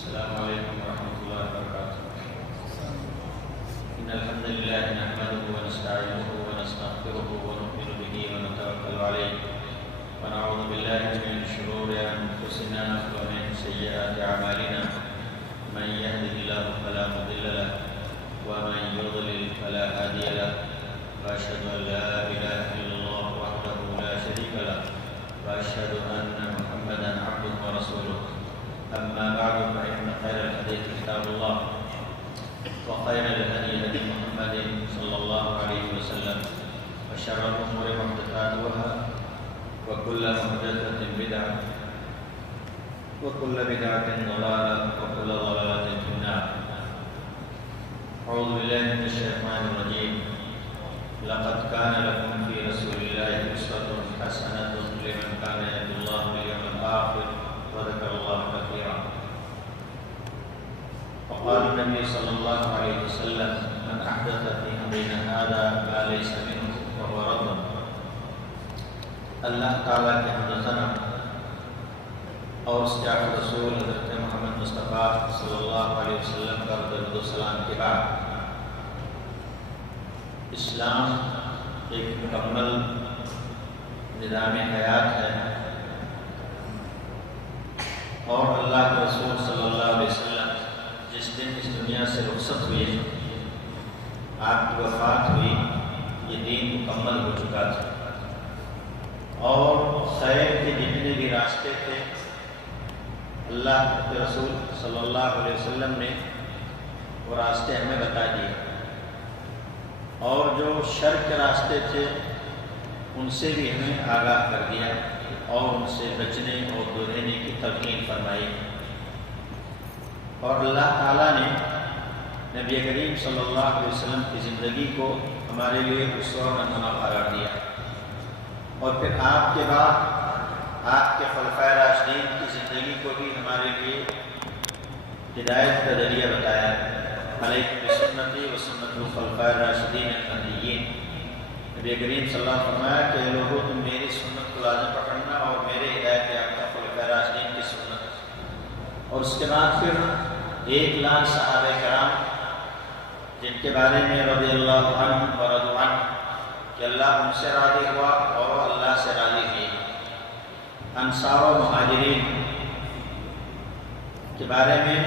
السلام علیکم ورحمۃ اللہ وبرکاتہ۔ ان الحمد للہ نحمده ونستعینه ونستغفره ونؤمن به ونتوکل علیہ ونعوذ باللہ من شرور انفسنا ومن سیئات اعمالنا من یهده اللہ فلا مضل له ومن یضلل فلا هادی له واشهد ان لا الہ الا اللہ وحدہ لا شریک له واشهد ان محمدا عبده ورسوله۔ أما بعد فإن خير الحديث كتاب الله وخير الهدي هدي محمد صلى الله عليه وسلم وشر الأمور محدثاتها وكل محدثة بدعة وكل بدعة ضلالة وكل ضلالة في النار۔ أعوذ بالله من الشيطان الرجيم۔ لقد كان لكم في رسول الله أسوة حسنة لمن كان يرجو الله واليوم الآخر وذكر الله كثيرا۔ وقال النبي صلى الله عليه وسلم من أحدث في أمرنا هذا ما ليس منه فهو رد۔ اللہ تعالیٰ کے حمد ثنا اور اس کے رسول حضرت محمد مصطفیٰ صلی اللہ علیہ وسلم کا درود و سلام کے بعد، اسلام ایک مکمل نظام حیات ہے، اور اللہ کے رسول صلی اللہ علیہ وسلم جس دن اس دنیا سے رخصت ہوئے، آپ کی وفات ہوئی، یہ دین مکمل ہو چکا تھا، اور خیر کے جتنے بھی راستے تھے اللہ کے رسول صلی اللہ علیہ وسلم نے وہ راستے ہمیں بتا دیے، اور جو شر کے راستے تھے ان سے بھی ہمیں آگاہ کر دیا اور ان سے بچنے اور دور رہنے کی تلقین فرمائی۔ اور اللہ تعالیٰ نے نبی کریم صلی اللہ علیہ وسلم کی زندگی کو ہمارے لیے اسوہ و نمونہ قرار دیا، اور پھر آپ کے بعد آپ کے خلفائے راشدین کی زندگی کو بھی ہمارے لیے ہدایت کا ذریعہ بتایا۔ علیکم بسنتی و سنت الخلفاء الراشدین المہدیین۔ نبی کریم صلی اللہ علیہ وسلم فرمایا کہ لوگوں تم میری سنت کو لازم پکڑنا اور میرے ہدایت یافتہ خلفائے راشدین کی سنت۔ اور اس کے بعد پھر 1,00,000 صحابہ کرام جن کے بارے میں رضی اللہ عنہ و رضوا عنہ کہ اللہ ان سے راضی ہوا اور اللہ سے راضی ہوئی۔ انصار و مہاجرین کے بارے میں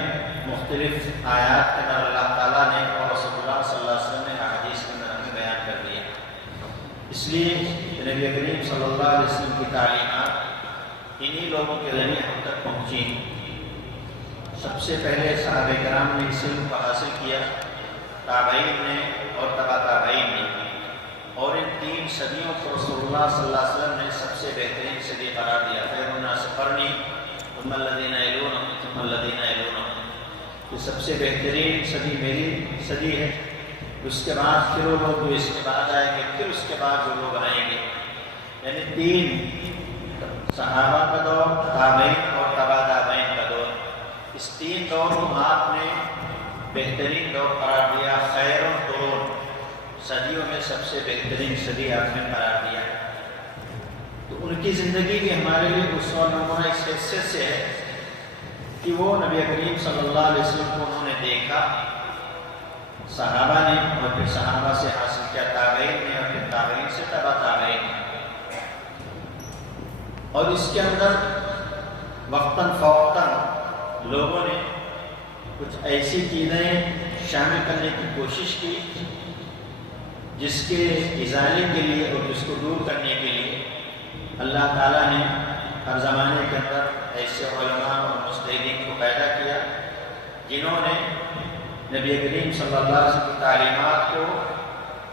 مختلف آیات کے اندر اللہ تعالیٰ نے اور رسول اللہ صلی اللہ علیہ وسلم نے احادیث کے اندر ہمیں بیان کر دیا۔ اس لیے نبی کریم صلی اللہ علیہ وسلم کی تعلیمات انہی لوگوں کے ذریعے ہم تک پہنچی۔ سب سے پہلے صحابہ کرام نے اس علم کو حاصل کیا، تابعین نے اور تبع تابعین نے، اور ان 3 صدیوں کو رسول اللہ صلی اللہ علیہ وسلم نے سب سے بہترین صدی قرار دیا۔ خیر الناس قرنی ثم الذین یلونہم ثم الذین یلونہم، یہ سب سے بہترین صدی میری صدی ہے، اس کے بعد پھر وہ لوگ جو اس کے بعد آئیں گے، پھر اس کے بعد جو لوگ آئیں گے، یعنی 3 صحابہ کا دور، تابعین اور تبع تابعین کا دور۔ اس 3 دور کو آپ نے بہترین دور قرار دیا۔ خیر القرون، صدیوں میں سب سے بہترین صدی آپ نے قرار دیا۔ تو ان کی زندگی بھی ہمارے لیے اسوہ و نمونہ اس حیثیت سے ہے کہ وہ نبی کریم صلی اللہ علیہ وسلم کو انہوں نے دیکھا، صحابہ نے، اور پھر صحابہ سے حاصل کیا تابعین نے، اور پھر تابعین سے تبع تابعین نے۔ اور اس کے اندر وقتاً فوقتاً لوگوں نے کچھ ایسی چیزیں شامل کرنے کی کوشش کی جس کے ازالے کے لیے اور جس کو دور کرنے کے لیے اللہ تعالیٰ نے ہر زمانے کے اندر ایسے علماء اور مجتہدین کو پیدا کیا جنہوں نے نبی کریم صلی اللہ علیہ وسلم کی تعلیمات کو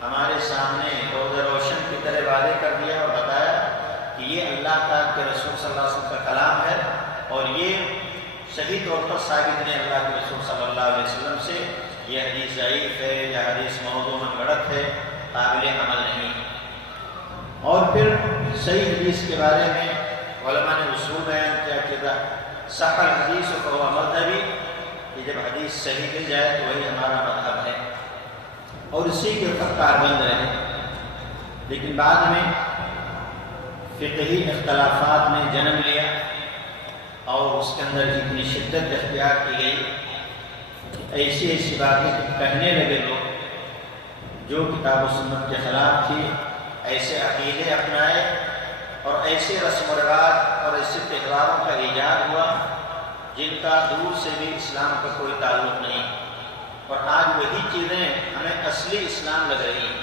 ہمارے سامنے روز روشن کی طرح واضح کر دیا اور بتایا کہ یہ اللہ تعالیٰ کے رسول صلی اللہ علیہ وسلم کا کلام ہے، اور یہ صحیح طور پر ثابت نہیں اللہ کے رسول صلی اللہ علیہ وسلم سے، یہ حدیث ضعیف ہے یا حدیث موضوع میں غلط ہے، قابل عمل نہیں۔ اور پھر صحیح حدیث کے بارے میں علماء نے اصول بیان کیا کہ صح الحدیث فهو مذہبی، کہ جب حدیث صحیح مل جائے تو وہی ہمارا مذہب ہے، اور اسی کے اوپر کاربند رہے۔ لیکن بعد میں فقہی اختلافات نے جنم لیا، اور اس کے اندر اتنی شدت اختیار کی گئی، ایسی ایسی باتیں کہنے لگے لوگ جو کتاب و سنت کے خلاف تھی، ایسے عقیدے اپنائے اور ایسے رسم و رواج اور ایسے تہواروں کا ایجاد ہوا جن کا دور سے بھی اسلام کا کوئی تعلق نہیں، اور آج وہی چیزیں ہمیں اصلی اسلام لگ رہی ہیں،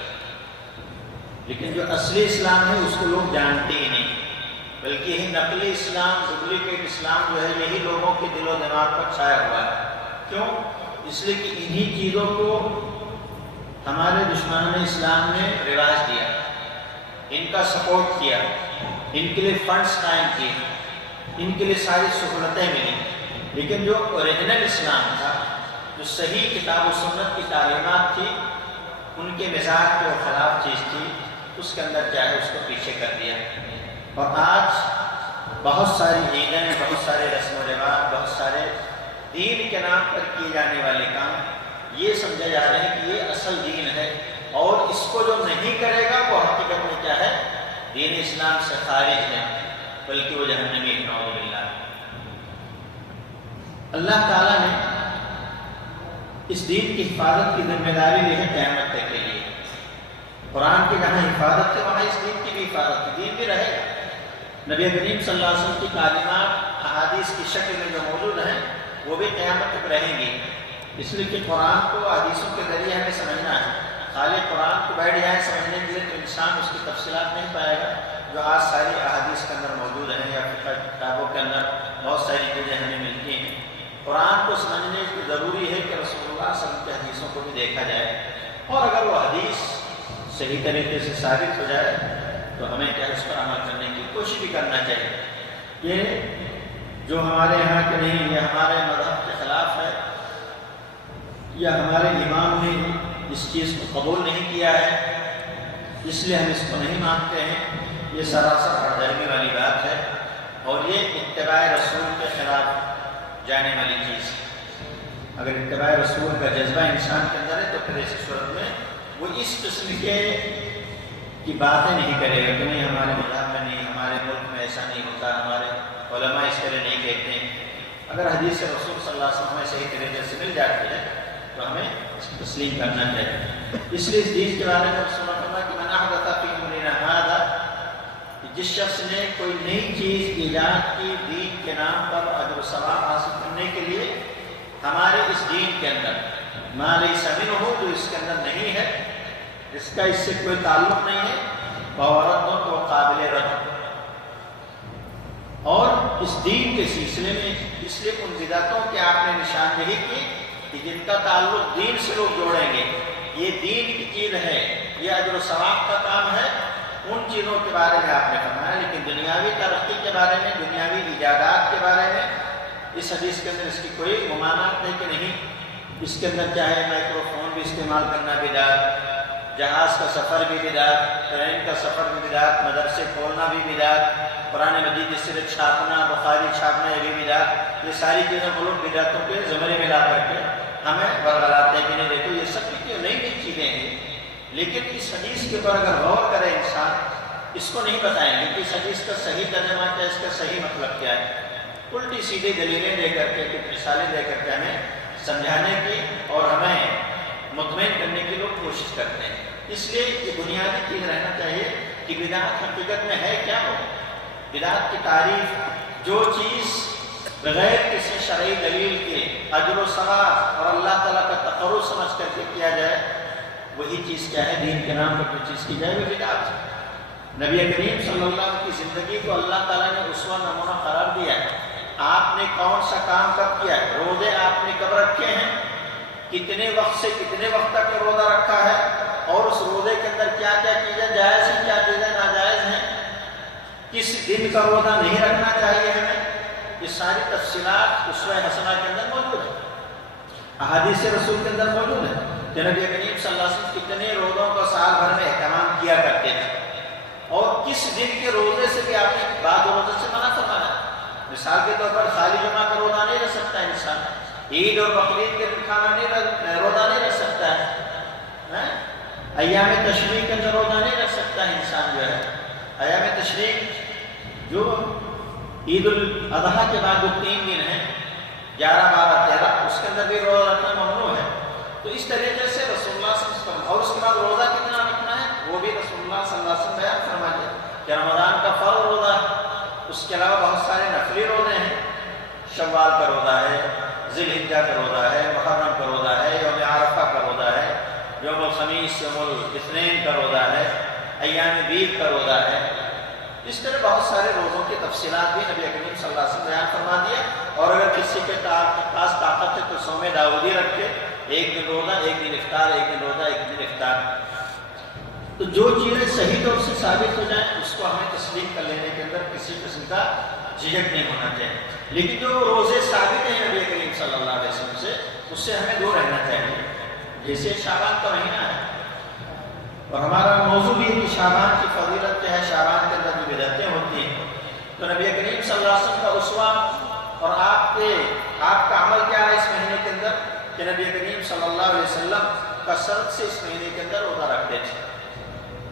لیکن جو اصلی اسلام ہے اس کو لوگ جانتے ہی نہیں، بلکہ یہی نقلی اسلام، ڈپلیکیٹ اسلام جو ہے یہی لوگوں کے دل و دماغ پر چھایا ہوا ہے۔ کیوں؟ اس لیے کہ انہی چیزوں کو ہمارے دشمنان اسلام نے رواج دیا، ان کا سپورٹ کیا، ان کے لیے فنڈز قائم کیے، ان کے لیے ساری سہولتیں ملی، لیکن جو اوریجنل اسلام تھا، جو صحیح کتاب و سنت کی تعلیمات تھی، ان کے مزاج کے خلاف چیز تھی، اس کے اندر کیا ہے اس کو پیچھے کر دیا۔ اور آج بہت ساری عیدیں، بہت سارے رسم و رواج، بہت سارے دین کے نام پر کیے جانے والے کام یہ سمجھا جا رہے ہیں کہ یہ اصل دین ہے، اور اس کو جو نہیں کرے گا وہ حقیقت میں کیا ہے، دین اسلام سے خارج ہے، بلکہ وہ جہنمی ہے، نعوذ باللہ۔ اللہ تعالیٰ نے اس دین کی حفاظت کی ذمہ داری لی ہے قیامت تک کے لیے۔ قرآن کی جہاں حفاظت ہے وہاں اس دین کی بھی حفاظت ہے، دین بھی رہے گا۔ نبی کریم صلی اللہ علیہ وسلم کی تعلیمات احادیث کی شکل میں جو موجود ہیں وہ بھی قیامت تک رہیں گی، اس لیے کہ قرآن کو حدیثوں کے ذریعے ہمیں سمجھنا ہے۔ خالی قرآن کو بیٹھ جائیں سمجھنے کے لیے تو انسان اس کی تفصیلات نہیں پائے گا، جو آج ساری احادیث کے اندر موجود ہیں یا فقہ کتابوں کے اندر بہت ساری چیزیں ہمیں ملتی ہیں۔ قرآن کو سمجھنے کی ضروری ہے کہ رسول اللہ صلی اللہ علیہ وسلم کی حدیثوں کو بھی دیکھا جائے، اور اگر وہ حدیث صحیح طریقے سے ثابت ہو جائے تو ہمیں کیا اس پر عمل کرنے کی کوشش بھی کرنا چاہیے۔ یہ جو ہمارے یہاں کے نہیں، یہ ہمارے مذہب کے خلاف ہے، یا ہمارے امام نے اس چیز کو قبول نہیں کیا ہے اس لیے ہم اس کو نہیں مانتے ہیں، یہ سراسر ہردرمی والی بات ہے، اور یہ اتباع رسول کے خلاف جانے والی چیز ہے۔ اگر اتباع رسول کا جذبہ انسان کے اندر ہے تو پھر ایسی صورت میں وہ اس قسم کی باتیں نہیں کرے گا کہ نہیں ہمارے مذہب میں نہیں، ہمارے ملک میں ایسا نہیں ہوتا، ہمارے علماء اس طرح نہیں کہتے ہیں۔ اگر حدیث رسول صلی اللہ علیہ وسلم صحیح طریقے سے مل جاتی ہے تو ہمیں اس کو تسلیم کرنا چاہیے۔ اس لیے اس دین کے بارے میں رسول اللہ فرمایا کہ من احدث فی امرنا ھذا، جس شخص نے کوئی نئی چیز ایجاد کی دین کے نام پر اجر و ثواب حاصل کرنے کے لیے ہمارے اس دین کے اندر، ما لیس منہ، جو اس کے اندر نہیں ہے، جس کا اس سے کوئی تعلق نہیں ہے، فہو رد، تو وہ قابل رد۔ اور اس دین کے سلسلے میں اس لیے ان بدعتوں کی آپ نے نشاندہی کی کہ جن کا تعلق دین سے لوگ جوڑیں گے، یہ دین کی چیز ہے، یہ اجر و ثواب کا کام ہے، ان چیزوں کے بارے میں آپ نے فرمایا۔ لیکن دنیاوی ترقی کے بارے میں، دنیاوی ایجادات کے بارے میں اس حدیث کے اندر اس کی کوئی ممانعت نہیں کہ نہیں، اس کے اندر چاہے مائکرو فون بھی استعمال کرنا بدعت، جہاز کا سفر بھی بدعت، ٹرین کا سفر بھی بدعت، مدرسے کھولنا بھی بدعت، قرآن مجید جس سے چھاپنا، بخاری چھاپنا، یہ بھی بدعت۔ یہ ساری چیزوں کو لوگ بدعتوں کے زمرے میں لا کر کے ہمیں برگلاتے ہیں کہ نہیں دیکھو یہ سب کی نئی نئی چیزیں ہیں، لیکن اس حدیث کے اوپر اگر غور کرے انسان اس کو نہیں بتائیں گے کہ اس حدیث کا صحیح ترجمہ کیا ہے، اس کا صحیح مطلب کیا ہے۔ الٹی سیدھی دلیلیں دے کر کے، کچھ مثالیں دے کر کے ہمیں سمجھانے کی اور ہمیں مطمئن کرنے کی لوگ کوشش کرتے ہیں۔ اس لیے یہ بنیادی چیز رہنا چاہیے کہ بدعت حقیقت میں ہے کیا ہو۔ بدعت کی تعریف، جو چیز بغیر کسی شرعی دلیل کے اجر و ثواب اور اللہ تعالیٰ کا تقرب سمجھ کر کے کیا جائے، وہی چیز کیا ہے، دین کے نام پر جو چیز کی جائے وہ بدعت ہے۔ نبی کریم صلی اللہ علیہ وسلم کی زندگی کو اللہ تعالیٰ نے اسوہ نمونہ قرار دیا ہے۔ آپ نے کون سا کام کب کیا ہے، روزے آپ نے کب رکھے ہیں، کتنے وقت سے کتنے وقت تک روزہ رکھا ہے، اور اس روزے کے اندر کیا کیا چیزیں جائز ہیں، کیا چیزیں ناجائز ہیں، کس دن کا روزہ نہیں رکھنا چاہیے ہمیں، یہ ساری تفصیلات اسوہ حسنہ کے اندر موجود ہے، احادیث رسول کے اندر موجود ہے کہ نبی کریم صلی اللہ علیہ وسلم کتنے روزوں کا سال بھر میں اہتمام کیا کرتے تھے، اور کس دن کے روزے سے بھی آپ نے بعض روزے سے منع فرمایا۔ مثال کے طور پر خالی جمعہ کا روزہ نہیں رکھ سکتا انسان، عید اور بقرعید کے کھانا روزہ نہیں رکھ سکتا ہے، ایام تشریق کے اندر روزہ نہیں رکھ سکتا ہے انسان، جو ہے ایام تشریق جو عید الاضحیٰ کے بعد جو 3 دن ہیں 11، 12، 13 اس کے اندر بھی روزہ رکھنا ممنوع ہے. تو اس طریقے سے رسول اللہ صلی اللہ علیہ وسلم، اور اس کے بعد روزہ کتنا رکھنا ہے وہ بھی رسول اللہ صلی اللہ علیہ وسلم بیان فرما دیا کہ رمضان کا فرض روزہ ہے، اس کے علاوہ بہت سارے نفلی روزے ہیں. شوال کا روزہ ہے، ذی الحجہ کا روزہ ہے، محرم کا روزہ ہے، یوم عرفہ کا روزہ ہے، یوم الخمیس، یوم الاثنین کا روزہ ہے، ایام بیض کا روزہ ہے. اس طرح بہت سارے روزوں کی تفصیلات بھی نبی کریم صلی اللہ علیہ وسلم بیان فرما دیا. اور اگر کسی کے پاس طاقت ہے تو صوم داؤدی رکھے، 1 دن روزہ، 1 دن افطار، 1 دن روزہ، 1 دن افطار. تو جو چیزیں صحیح طور سے ثابت ہو جائیں اس کو ہمیں تسلیم کر لینے کے اندر کسی قسم کا جھجک نہیں ہونا چاہیے. لیکن جو روزے ثابت ہیں نبی کریم صلی اللہ علیہ وسلم سے، اس سے ہمیں دور رہنا چاہیے. جیسے شعبان کا مہینہ ہے، اور ہمارا موضوع بھی ہے کہ شعبان کی فضیلت کیا ہے، شعبان کے اندر جو بدعتیں ہوتی ہیں. تو نبی کریم صلی اللہ علیہ وسلم کا اسوہ اور آپ کا عمل کیا ہے اس مہینے کے اندر کہ نبی کریم صلی اللہ علیہ وسلم کثرت سے اس مہینے کے اندر روزہ رکھتے تھے.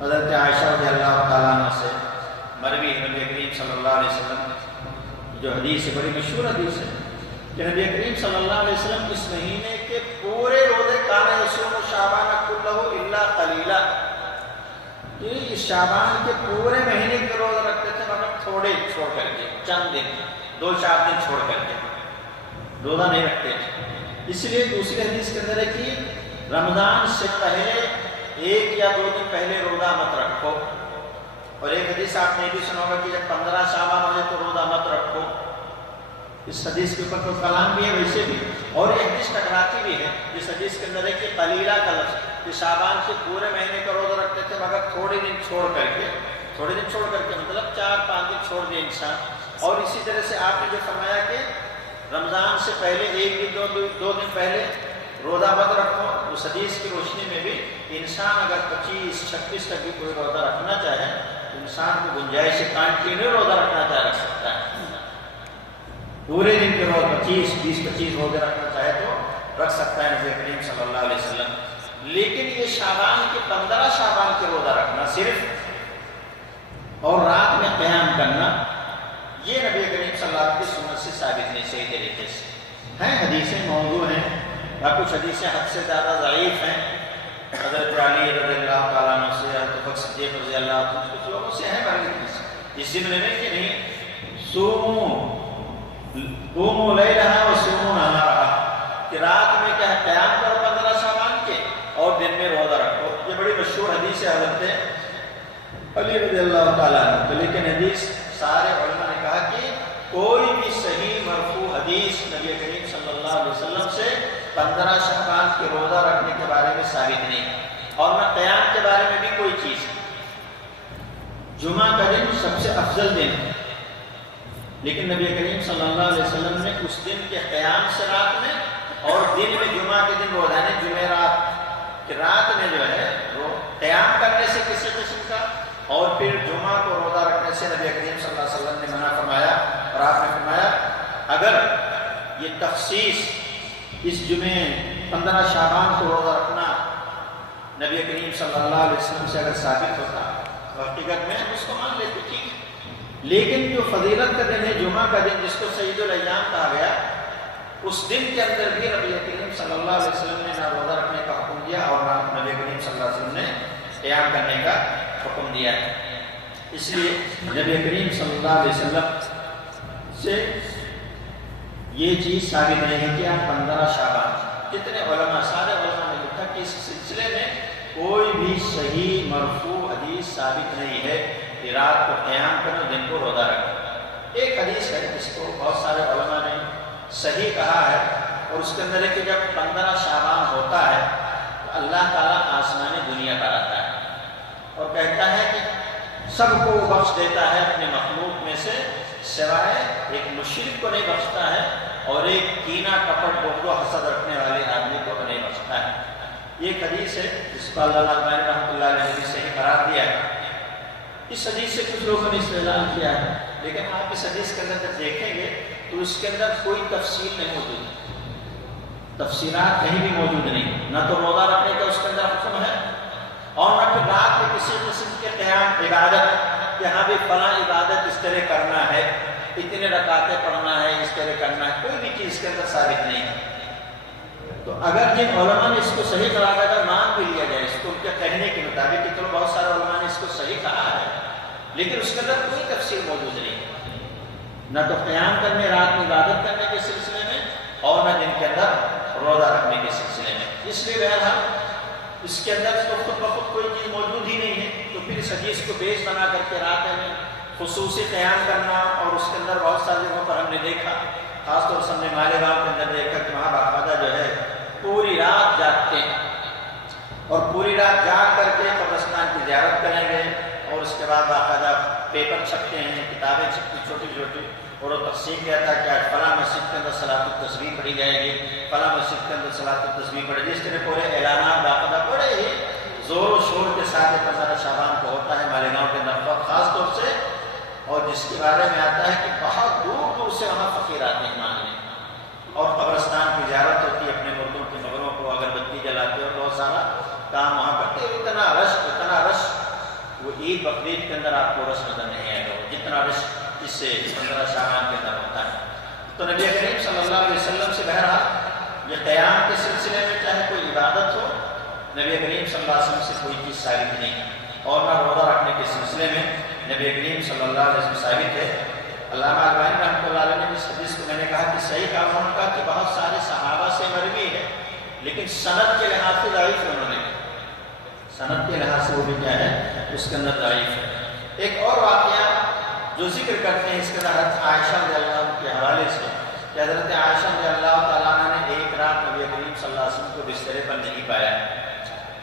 حضرت عائشہ رضی اللہ تعالیٰ عنہ سے مروی نبی کریم صلی اللہ علیہ وسلم جو حدیث ہے، بڑی مشہور حدیث ہے کہ نبی کریم صلی اللہ علیہ وسلم اس مہینے کے پورے روزے کان یصوم شعبان کلہ الا قلیلا، کہ اس شعبان کے پورے مہینے کے روزے رکھتے تھے مگر تھوڑے چھوڑ کر کے، چند دن، 2-4 دن چھوڑ کر کے روزہ نہیں رکھتے تھے. اس لیے دوسری حدیث کے اندر ہے کہ رمضان سے پہلے 1 یا 2 دن پہلے روزہ مت رکھو. اور ایک حدیث آپ نے بھی سنا ہوگا کہ جب 15 شعبان ہو جائے تو روزہ مت رکھو. اس حدیث کے اوپر کوئی کلام بھی ہے ویسے بھی، اور یہ حدیث ٹکراتی بھی ہے. اس حدیث کے اندر ہے کہ قلیلہ کا لفظ، کہ شعبان کے پورے مہینے کا روزہ رکھتے تھے مگر تھوڑے دن چھوڑ کر کے مطلب 4-5 دن چھوڑ دے انسان. اور اسی طرح سے آپ نے جو فرمایا کہ رمضان سے پہلے 1 دن 2 دن پہلے روزہ مت رکھو، اس حدیث کی روشنی میں بھی انسان اگر 25-26 تک بھی کوئی روزہ رکھنا چاہے تو انسان کو گنجائش ہے، کنٹینیو روزہ رکھنا چاہے رکھ سکتا ہے. پورے دن کے روز 20-25 روزے رکھنا چاہے تو رکھ سکتا ہے نبی کریم صلی اللہ علیہ وسلم. لیکن یہ شعبان کے 15 شعبان کے روزہ رکھنا صرف اور رات میں قیام کرنا، یہ نبی کریم صلی اللہ علیہ وسلم کی سنت سے ثابت نہیں صحیح طریقے سے. ہیں حدیثیں موضوع ہیں، اور کچھ حدیثیں حد سے زیادہ ضعیف ہیں. حضرت علی رضی اللہ تعالیٰ عنہ سے، حضرت بکر صدیق رضی اللہ عنہ سے، کچھ لوگوں سے ہیں بلکہ اس ضمن میں کہ نہیں قوموا لیلہا وصوموا نہارہا، کہ رات میں کیا ہے قیام کرو 15 شعبان کے اور دن میں روزہ رکھو. یہ بڑی مشہور حدیث ہے حضرت علی رضی اللہ تعالیٰ عنہ. لیکن حدیث سارے علماء نے کہا کہ کوئی بھی صحیح مرفوع حدیث نبی کریم صلی اللہ علیہ وسلم سے 15 شعبان کے روزہ رکھنے کے بارے میں ثابت نہیں، اور نہ قیام کے بارے میں بھی کوئی چیز. جمعہ کا دن سب سے افضل دن ہے، لیکن نبی کریم صلی اللہ علیہ وسلم نے اس دن کے قیام سے رات میں اور دن میں جمعہ کے دن روزہ ہے جمعرات کہ رات میں جو ہے وہ قیام کرنے سے کسی قسم کا، اور پھر جمعہ کو روزہ رکھنے سے نبی کریم صلی اللہ علیہ وسلم نے منع فرمایا. اور آپ نے فرمایا اگر یہ تخصیص اس جمعے 15 شعبان کو روزہ رکھنا نبی کریم صلی اللہ علیہ وسلم سے اگر ثابت ہوتا تو حقیقت میں ہم اس کو مان لیتے ٹھیک ہے. لیکن جو فضیلت کا دن ہے جمعہ کا دن، جس کو سید الایام کہا گیا، اس دن کے اندر بھی نبی کریم صلی اللہ علیہ وسلم نے نہ روزہ رکھنے کا حکم دیا اور نہ نبی کریم صلی اللہ علیہ وسلم نے قیام کرنے کا حکم دیا ہے. اس لیے نبی کریم صلی اللہ علیہ وسلم سے یہ چیز ثابت نہیں ہے کہ آپ 15 شعبان، جتنے علماء سارے علماء نے لکھا کہ اس سلسلے میں کوئی بھی صحیح مرفوع حدیث ثابت نہیں ہے کہ رات کو قیام کرو دن کو روزہ رکھو. ایک حدیث ہے جس کو بہت سارے علماء نے صحیح کہا ہے، اور اس کے اندر ہے کہ جب 15 شعبان ہوتا ہے تو اللہ تعالیٰ آسمان دنیا پر آتا ہے اور کہتا ہے کہ سب کو وہ بخش دیتا ہے اپنے مخلوق میں سے، سوائے ایک مشرک کو نہیں بخشتا ہے اور ایک کینہ کپٹ بغض و حسد رکھنے والے آدمی کو نہیں بخشتا ہے. یہ ایک حدیث ہے جس کو اللہ البانی رحمۃ اللہ علیہ نے صحیح قرار دیا ہے. اس حدیث سے کچھ لوگوں نے استدلال کیا ہے، لیکن آپ اس حدیث کے اندر جب دیکھیں گے تو اس کے اندر کوئی تفصیل نہیں موجود، تفصیلات کہیں بھی موجود نہیں. نہ تو روزہ رکھنے کا اس کے اندر حکم ہے، اور نہ پھر رات میں کسی قسم کے قیام عبادت، یہاں بھی فلاں عبادت اس طرح کرنا ہے، اتنے رکعتیں پڑھنا ہے، اس طرح کرنا ہے، کوئی بھی چیز اس کے اندر ثابت نہیں ہے۔ تو اگر جن علماء نے اس کو صحیح کہا، اگر مان بھی لیا جائے اس کو ان کے کہنے کے مطابق کہ چلو بہت سارے علماء نے اس کو صحیح کہا ہے، لیکن اس کے اندر کوئی تفصیل موجود نہیں ہے، نہ تو قیام کرنے، رات میں عبادت کرنے کے سلسلے میں، اور نہ دن کے اندر روزہ رکھنے کے سلسلے میں۔ اس لیے بہرحال اس کے اندر تو خود بخود کوئی چیز موجود ہی نہیں ہے، تو پھر اس حدیث کو بیس بنا کر کے رات میں خصوصی قیام کرنا، اور اس کے اندر بہت ساری جگہوں پر ہم نے دیکھا، خاص طور سے ہم نے مالیگاؤں کے اندر دیکھا کہ وہاں باقاعدہ جو ہے پوری رات جاگتے ہیں، اور پوری رات جاگ کر کے قبرستان کی زیارت کریں گے، اور اس کے بعد باقاعدہ پیپر چھپتے ہیں، کتابیں چھپتی چھوٹی چھوٹی، اور وہ تقسیم کیا تھا کہ آج فلاں مسجد کے اندر صلاۃ التسبیح پڑھی جائے گی، فلاں مسجد کے اندر صلاۃ التسبیح پڑھی جائے گی، اس طرح پورے اعلانات باقاعدہ بڑے ہی زور و شور کے ساتھ 15 شعبان کو ہوتا ہے مالیگاؤں کے اندر خاص طور سے، اور جس کے بارے میں آتا ہے کہ بہت دور دور سے وہاں فقیر آتے ہیں مانگنے، اور قبرستان کی زیارت ہوتی ہے، اپنے مردوں کی قبروں کو اگربتی جلاتے اور بہت سارا کام وہاں کرتے، اتنا رش وہ عید بقرعید کے اندر آپ کو رش نظر نہیں آئے گا جتنا رش اس سے 15 شعبان کے اندر ہوتا ہے۔ تو نبی کریم صلی اللہ علیہ وسلم سے بہرحال یہ قیام کے سلسلے میں چاہے کوئی عبادت ہو، نبی کریم صلی اللہ علیہ وسلم سے کوئی چیز ثابت نہیں، اور نہ روزہ رکھنے کے سلسلے میں نبی کریم صلی اللہ علیہ وسلم ثابت ہے۔ علامہ البانی رحمۃ اللہ علیہ نے اس حدیث کو میں نے کہا کہ صحیح کہا انہوں نے کہا کہ بہت سارے صحابہ سے مروی ہے، لیکن سند کے لحاظ سے ضعیف ہے، انہوں نے سند کے لحاظ سے وہ بھی کیا ہے اس کے اندر ضعیف ہے۔ ایک اور واقعہ جو ذکر کرتے ہیں اس کے اندر حضرت عائشہ رضی اللہ عنہ کے حوالے سے کہ حضرت عائشہ رضی اللہ تعالیٰ عنہ نے ایک رات نبی کریم صلی اللہ علیہ وسلم کو بسترے پر نہیں پایا،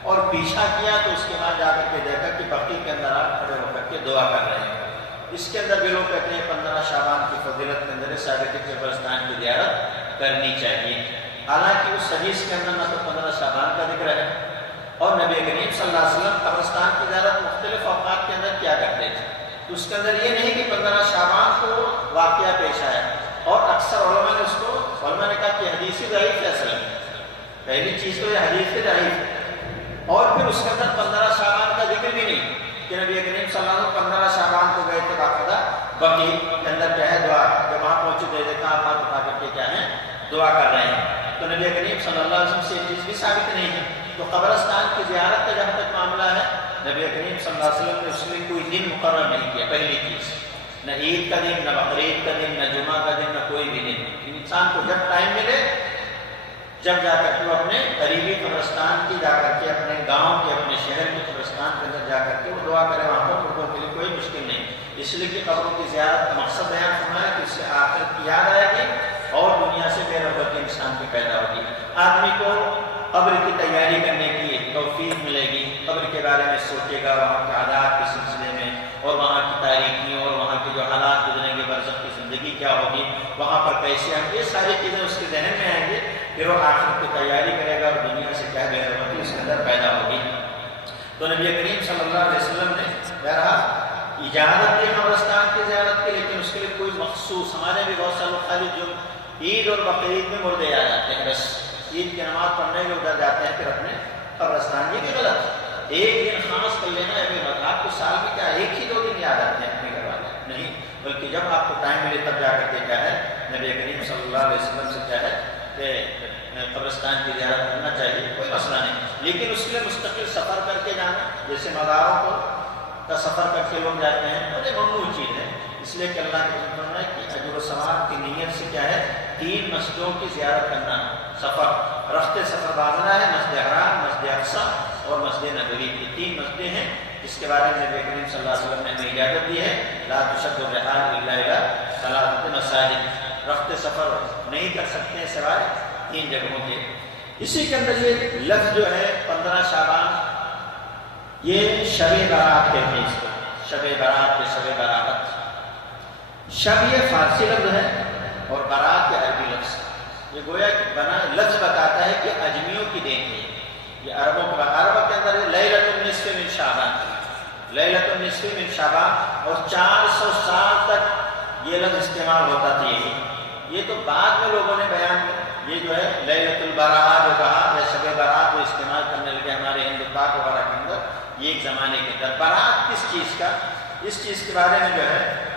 اور پیچھا کیا تو اس کے بعد جا کر کے دیکھا کہ بقیع کے اندر آپ کھڑے ہو کر کے دعا کر رہے ہیں۔ اس کے اندر بھی لوگ کہتے ہیں 15 شعبان کی فضیلت کے اندر ثابت ہے کہ قبرستان کی زیارت کرنی چاہیے، حالانکہ اس حدیث کے اندر نہ تو 15 شعبان کا ذکر ہے، اور نبی کریم صلی اللہ علیہ وسلم قبرستان کی زیارت مختلف اوقات کے اندر کیا کرتے تھے، تو اس کے اندر یہ نہیں کہ 15 شعبان کو واقعہ پیش آیا، اور اکثر علماء نے کہا کہ حدیث ضعیف ہے، اصل میں پہلی چیز تو یہ حدیث ضعیف ہے، اور پھر اس کے اندر 15 شعبان کا ذکر بھی نہیں کہ نبی کریم صلی اللہ علیہ وسلم 15 شعبان کو گئے تھے باقاعدہ بقیع کے اندر کیا ہے دعا، جب وہاں پہنچے دے دیکھا آپ ہاتھ اٹھا کر کے کیا ہے دعا کر رہے ہیں، تو نبی کریم صلی اللہ علیہ وسلم سے یہ چیز بھی ثابت نہیں ہے۔ تو قبرستان کی زیارت کا جہاں تک معاملہ ہے، نبی کریم صلی اللہ علیہ وسلم نے اس میں کوئی دن مقرر نہیں کیا، پہلی چیز نہ عید کا دن، نہ بقرعید کا دن، نہ جمعہ کا دن، نہ کوئی بھی دن، انسان کو جب ٹائم ملے جب جا کر کے وہ اپنے قریبی قبرستان کی جا کر کے اپنے گاؤں کے اپنے شہر کے قبرستان کے اندر جا کر کے وہ دعا کرے، وہاں پر مردوں کے لیے کوئی مشکل نہیں، اس لیے کہ قبروں کی زیارت کا مقصد بیان ہونا ہے کہ اس سے آخرت کی یاد آئے گی اور دنیا سے بے رغبتی انسان کی پیدا ہوگی، آدمی کو قبر کی تیاری کرنے کی توفیق ملے گی، قبر کے بارے میں سوچے گا، وہاں کے عادات کے سلسلے میں، اور وہاں کی تاریخیوں اور وہاں کے جو حالات گزریں گے، برزخ کی زندگی کیا ہوگی، وہاں پر کیسے ہم، یہ ساری چیزیں اس کے ذہن میں آئیں گے، پھر وہ آخرت کی تیاری کرے گا اور دنیا سے کیا بے رغبتی اس کے اندر پیدا ہوگی۔ تو نبی کریم صلی اللہ علیہ وسلم نے بہرحال اجازت دی قبرستان کی زیارت کی، لیکن اس کے لیے کوئی مخصوص، ہمارے بھی بہت سارے لوگ خالی جو عید اور بقرعید میں مردے آ جاتے ہیں، بس عید کی نماز پڑھنے کے ادھر جاتے ہیں پھر اپنے قبرستان، یہ بھی غلط ہے، ایک دن خاص کر لینا ہے، آپ کو سال میں کیا ایک ہی 2 دن یاد آتے ہیں اپنے گھر والے، نہیں، بلکہ جب آپ کو ٹائم ملے تب جا کر کے کیا ہے نبی کریم صلی اللہ علیہ وسلم سے کیا ہے کہ قبرستان کی زیارت کرنا چاہیے، کوئی مسئلہ نہیں، لیکن اس کے لیے مستقل سفر کر کے جانا، جیسے مزاروں کا سفر کر کے لوگ جاتے ہیں، تو یہ ممنوع چیز ہے، اس لیے کہ اللہ کے فرمان ہے کہ اجر و ثواب کی نیت سے کیا ہے 3 مسجدوں کی زیارت کرنا، سفر رفتے سفر باندھنا ہے، مسجد حرام، مسجد اقصی اور مسجد نبوی، یہ 3 مسجدیں ہیں جس کے بارے میں نبی کریم صلی اللہ علیہ وسلم نے ہمیں اجازت دی ہے، لا تشد الرحال الا الی 3 مساجد، رفتے سفر نہیں کر سکتے ہیں سوائے 3 جگہوں کے۔ اسی کے اندر یہ لفظ جو ہے 15 شعبان، یہ شب برات کہتے ہیں اس کو، شب برات کے شب برات، شب یہ فارسی لفظ ہے اور برات یہ عربی لفظ ہے، یہ گویا کہ بنا لفظ بتاتا ہے کہ اجمیوں کی دین ہے، یہ عربوں کے عرب کے اندر لیلۃ النصف من شعبان، لیلۃ النصف من شعبان، اور 400 سال تک یہ لفظ استعمال ہوتا تھا، یہ تو بعد میں لوگوں نے بیان کیا، یہ جو ہے لیلۃ البراء جو کہا یا شب برات وہ استعمال کرنے لگے ہمارے ہند پاک وغیرہ کے اندر، یہ ایک زمانے کے اندر۔ برات کس چیز کا، اس چیز کے بارے میں جو ہے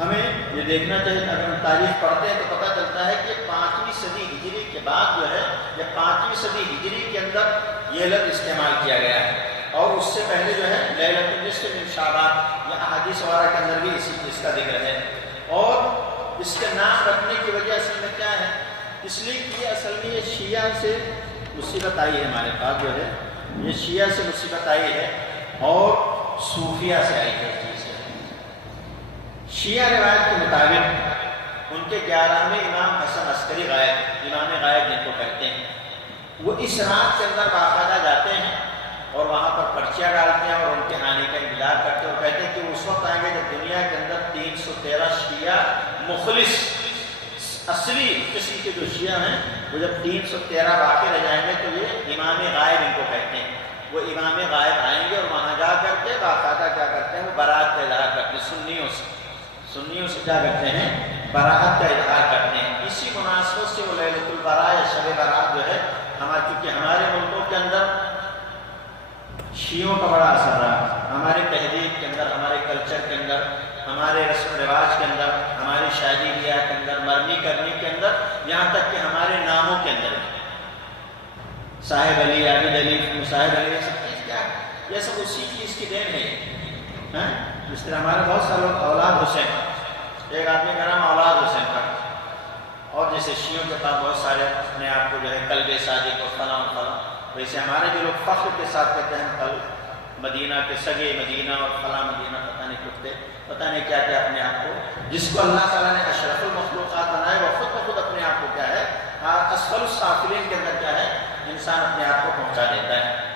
ہمیں یہ دیکھنا چاہیے، اگر ہم تاریخ پڑھتے ہیں تو پتہ چلتا ہے کہ 5ویں صدی ہجری کے بعد جو ہے، یا 5ویں صدی ہجری کے اندر یہ لفظ استعمال کیا گیا ہے، اور اس سے پہلے جو ہے لیلۃ النصف من شعبان، یہ احادیث وغیرہ کے اندر بھی اسی چیز کا ذکر ہے۔ اور اس کے نام رکھنے کی وجہ اصل میں کیا ہے؟ اس لیے کہ اصل میں یہ شیعہ سے مصیبت آئی ہے، ہمارے پاس جو ہے یہ شیعہ سے مصیبت آئی ہے اور صوفیہ سے آئی ہے۔ شیعہ روایت کے مطابق ان کے 11ویں امام حسن عسکری غائب، امام غائب جن کو کہتے ہیں، وہ اس رات کے اندر باقاعدہ جاتے ہیں اور وہاں پر پرچیاں ڈالتے ہیں اور ان کے آنے کا انتظار کرتے ہیں، اور کہتے ہیں کہ اس وقت آئیں گے جب دنیا کے اندر 313 شیعہ مخلص اصلی قسم کے جو شیعہ ہیں، وہ جب 313 باقی رہ جائیں گے تو یہ امام غائب ان کو کہتے ہیں۔ وہ امام غائب آئیں گے اور وہاں جا کر کے باقاعدہ کیا کرتے ہیں، وہ برات کا اظہار کرتے ہیں، سنیوں سے کیا کرتے ہیں، براءت کا اظہار کرتے ہیں۔ اسی مناسبت سے وہ لیلۃ البراء یا شب برات جو ہے چونکہ ہمارے ملکوں کے اندر شیعوں کا بڑا اثر رہا، ہمارے تہذیب کے اندر، ہمارے کلچر کے اندر، ہمارے رسم و رواج کے اندر، ہماری شادی بیاہ کے اندر، مرنی کرنی کے اندر، یہاں تک کہ ہمارے ناموں کے اندر صاحب علی، عابد علی، مصاحب علی، یہ سب اسی چیز کی دین ہے۔ جس طرح ہمارے بہت سارے لوگ اولاد حسین، ایک آدمی کا نام اولاد حسین کا، اور جیسے شیعوں کے پاس بہت سارے اپنے آپ کو جو ہے قلب صادق اور فلاں فلاں، ویسے ہمارے جو لوگ فخر کے ساتھ کہتے ہیں قلب مدینہ کے سگے مدینہ اور فلاں مدینہ، پتہ نہیں کتے، پتہ نہیں کیا کیا اپنے آپ کو، جس کو اللہ تعالیٰ نے اشرف المخلوقات بنائے، وہ خود بخود اپنے آپ کو کیا ہے، اسفل السافلین کے اندر کیا ہے، انسان اپنے آپ کو پہنچا دیتا ہے۔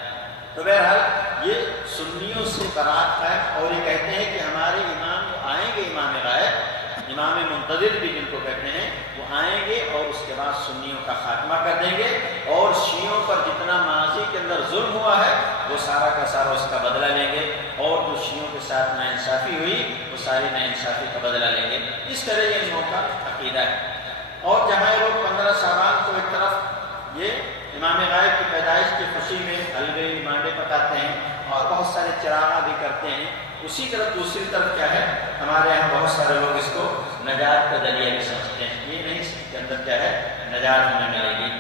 تو بہرحال یہ سنیوں سے برات ہے، اور یہ کہتے ہیں کہ ہمارے امام جو آئیں گے، امام غائب، امام منتظر بھی جن کو کہتے ہیں، وہ آئیں گے اور اس کے بعد سنیوں کا خاتمہ کر دیں گے، اور شیعوں پر جتنا ماضی کے اندر ظلم ہوا ہے وہ سارا کا سارا اس کا بدلہ لیں گے، اور جو شیعوں کے ساتھ ناانصافی ہوئی وہ ساری ناانصافی کا بدلہ لیں گے۔ اس طرح یہ ان لوگوں کا عقیدہ ہے۔ اور جہاں یہ لوگ 15 شعبان کو ایک طرف یہ امام غائب کی پیدائش کی خوشی میں حلوے مانڈے پکاتے ہیں اور بہت سارے چراغاں بھی کرتے ہیں، اسی طرف دوسری طرف کیا ہے، ہمارے یہاں بہت سارے لوگ اس کو نجات کا ذریعہ بھی سمجھتے ہیں، یہ نہیں، اس کے اندر کیا ہے، نجات ہمیں ملے گی۔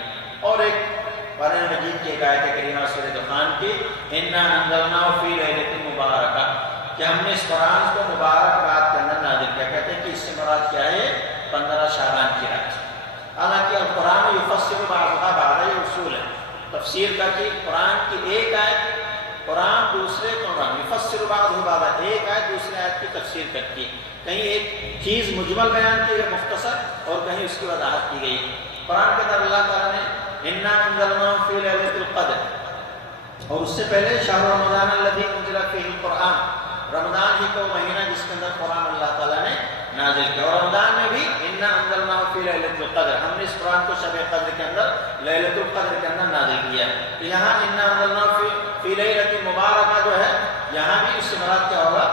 اور ایک قرآن مجید کی ایک آیت کریمہ سورۃ دخان کی، انا انزلناہ فی لیلۃ مبارکہ، کہ ہم نے اس قرآن کو مبارک رات کے اندر نازل کیا۔ کہتے ہیں کہ اس سے مراد کیا ہے، 15 شعبان کی رات۔ حالانکہ القرآن یفسر بعضها بعضا، یہ اصول ہے تفسیر کا کہ قرآن کی ایک آیت قرآن دوسرے قرآن یفسر بعضه بعضا، ایک آیت دوسرے آیت کی تفسیر کرتی ہے، کہیں ایک چیز مجمل بیان کی گئی مختصر، اور کہیں اس کی وضاحت کی گئی۔ قرآن کے اندر اللہ تعالیٰ نے انا انزلناہ فی لیلۃ القدر، اور اس سے پہلے شہر رمضان الذی انزل فیہ القرآن، رمضان ہی کا مہینہ جس کے اندر قرآن اللہ تعالیٰ نے نازل کیا، اور رمضان میں بھی انا انزلناہ فی لیلۃ القدر، ہم نے اس قرآن کو شب قدر کے اندر، لیلۃ القدر کے اندر نازل کیا۔ تو یہاں انا انزلناہ فی لیلۃ مبارکہ جو ہے، یہاں بھی اس سے مراد کیا ہوگا،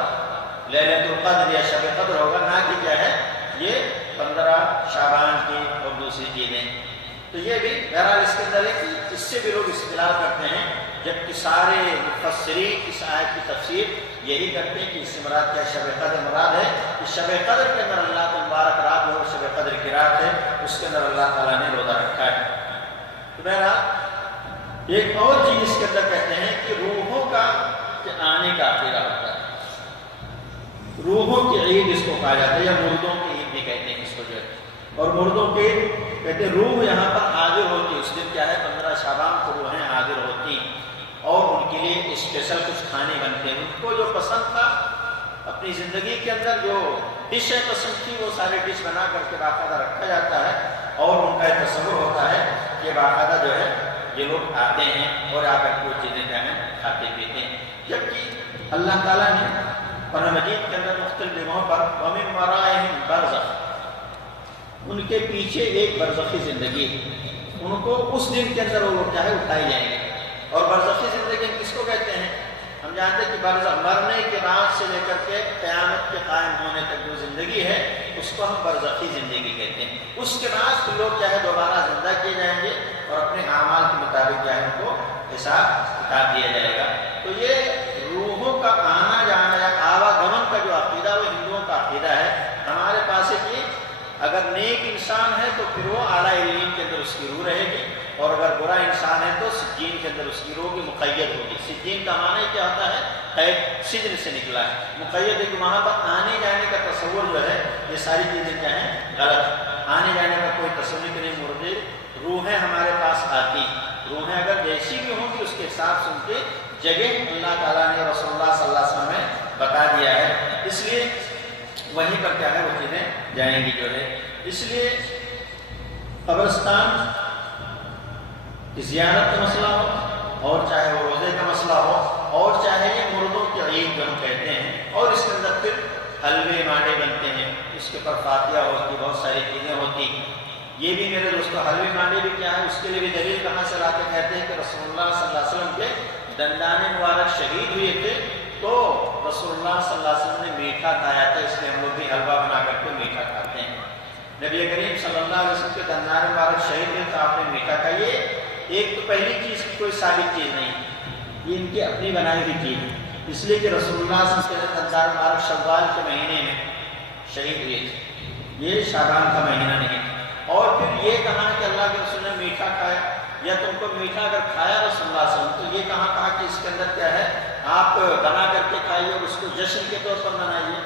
لیلۃ القدر یا شب قدر ہوگا، نہ کہ کیا ہے یہ 15 شعبان کی اور دوسری چیزیں۔ تو یہ بھی بہرحال اس کے اندر ہے کہ اس سے بھی لوگ استدلال کرتے ہیں، جبکہ سارے مفسرین اس آیت کی تفسیر یہی کرتے ہیں کہ اس سے مراد کیا، شب قدر مراد ہے کہ شب قدر کے اندر اللہ کی مبارک رات ہے، اور شب قدر کی رات ہے، اس کے اندر اللہ تعالیٰ نے روزہ رکھا ہے۔ تو بہرحال ایک اور چیز اس کے اندر کہتے ہیں کہ روحوں کا آنے کا عقیدہ ہوتا ہے، روحوں کی عید اس کو کہا جاتا ہے، یا مردوں کی عید بھی کہتے ہیں اس کو جو ہے، اور مردوں کے کہتے ہیں روح یہاں پر حاضر ہوتی ہے، اس دن کیا ہے 15 شعبان کو روحیں حاضر ہوتی ہیں، اور ان کے لیے اسپیشل کچھ کھانے بنتے ہیں، ان کو جو پسند تھا اپنی زندگی کے اندر، جو ڈشیں پسند تھی وہ سارے ڈش بنا کر کے باقاعدہ رکھا جاتا ہے، اور ان کا ایک تصور ہوتا ہے کہ باقاعدہ جو ہے یہ لوگ آتے ہیں اور آ کر کے وہ چیزیں جو ہیں کھاتے پیتے ہیں۔ جبکہ اللہ تعالیٰ نے قرآن مجید کے اندر مختلف جگہوں پر وَمِن وَرَائِهِمْ بَرْزَخٌ، ان کے پیچھے ایک برزخی زندگی ہے، ان کو اس دن کے اندر وہ لوگ چاہے اٹھائے جائیں گے۔ اور برزخی زندگی کس کو کہتے ہیں، ہم جانتے ہیں کہ برزخ مرنے کے بعد سے لے کر کے قیامت کے قائم ہونے تک جو زندگی ہے اس کو ہم برزخی زندگی کہتے ہیں۔ اس کے بعد پھر لوگ چاہے دوبارہ زندہ کیے جائیں گے اور اپنے اعمال کے مطابق چاہے ان کو حساب کتاب دیا جائے گا۔ تو یہ روحوں کا آنا جانا یا آواگمن کا جو عقیدہ وہ ہندوؤں کا عقیدہ ہے، ہمارے اگر نیک انسان ہے تو پھر وہ اعلیٰ علین کے اندر اس کی روح رہے گی، اور اگر برا انسان ہے تو سجین کے اندر اس کی روح کی مقید ہوگی۔ سجین کا معنی کیا ہوتا ہے؟ قید، سجن سے نکلا ہے، مقید ہے کہ وہاں پر آنے جانے کا تصور جو ہے یہ ساری چیزیں کیا ہیں؟ غلط، آنے جانے کا کوئی تصور نہیں۔ مردے روحیں ہمارے پاس آتی، روحیں اگر جیسی بھی ہوں گی اس کے حساب سے ان کے جگہ اللہ تعالیٰ نے رسول اللہ صلی اللہ علیہ وسلم نے بتا دیا ہے، اس لیے وہیں پر کیا ہے وہ چیزیں جائیں گی جو ہے۔ اس لیے قبرستان کی زیارت کا مسئلہ ہو، اور چاہے وہ روزے کا مسئلہ ہو، اور چاہے یہ مردوں کی عید جو ہم کہتے ہیں، اور اس کے اندر پھر حلوے مانڈے بنتے ہیں، اس کے اوپر فاتحہ ہوتی، بہت ساری چیزیں ہوتی۔ یہ بھی میرے دوستو حلوے مانڈے بھی کیا ہے، اس کے لیے بھی دلیل کہاں سے لاتے کہتے ہیں کہ رسول اللہ صلی اللہ علیہ وسلم کے دندان مبارک شہید ہوئے تھے تو رسول اللہ صلی اللہ علیہ وسلم نے میٹھا کھایا تھا، اس لیے ہم لوگ بھی حلوہ بنا کر کے میٹھا کھاتے ہیں۔ نبی کریم صلی اللہ علیہ وسلم کے دندان مبارک شہید ہوئے تو آپ نے میٹھا کھائیے۔ ایک تو پہلی چیز کی کوئی ثابت چیز نہیں، یہ ان کی اپنی بنائی ہوئی چیز ہے، اس لیے کہ رسول اللہ صلی اللہ علیہ وسلم کے دندان مبارک شوال کے مہینے میں شہید ہوئے تھے، یہ شعبان کا مہینہ نہیں۔ اور پھر یہ کہا کہ اللہ کے رسول نے میٹھا کھایا، یا تم کو میٹھا اگر کھایا رسول اللہ صلی اللہ علیہ وسلم تو یہ کہا کہ اس کے اندر کیا ہے، آپ بنا کر کے کھائیے اور اس کو جشن کے طور پر منائیے۔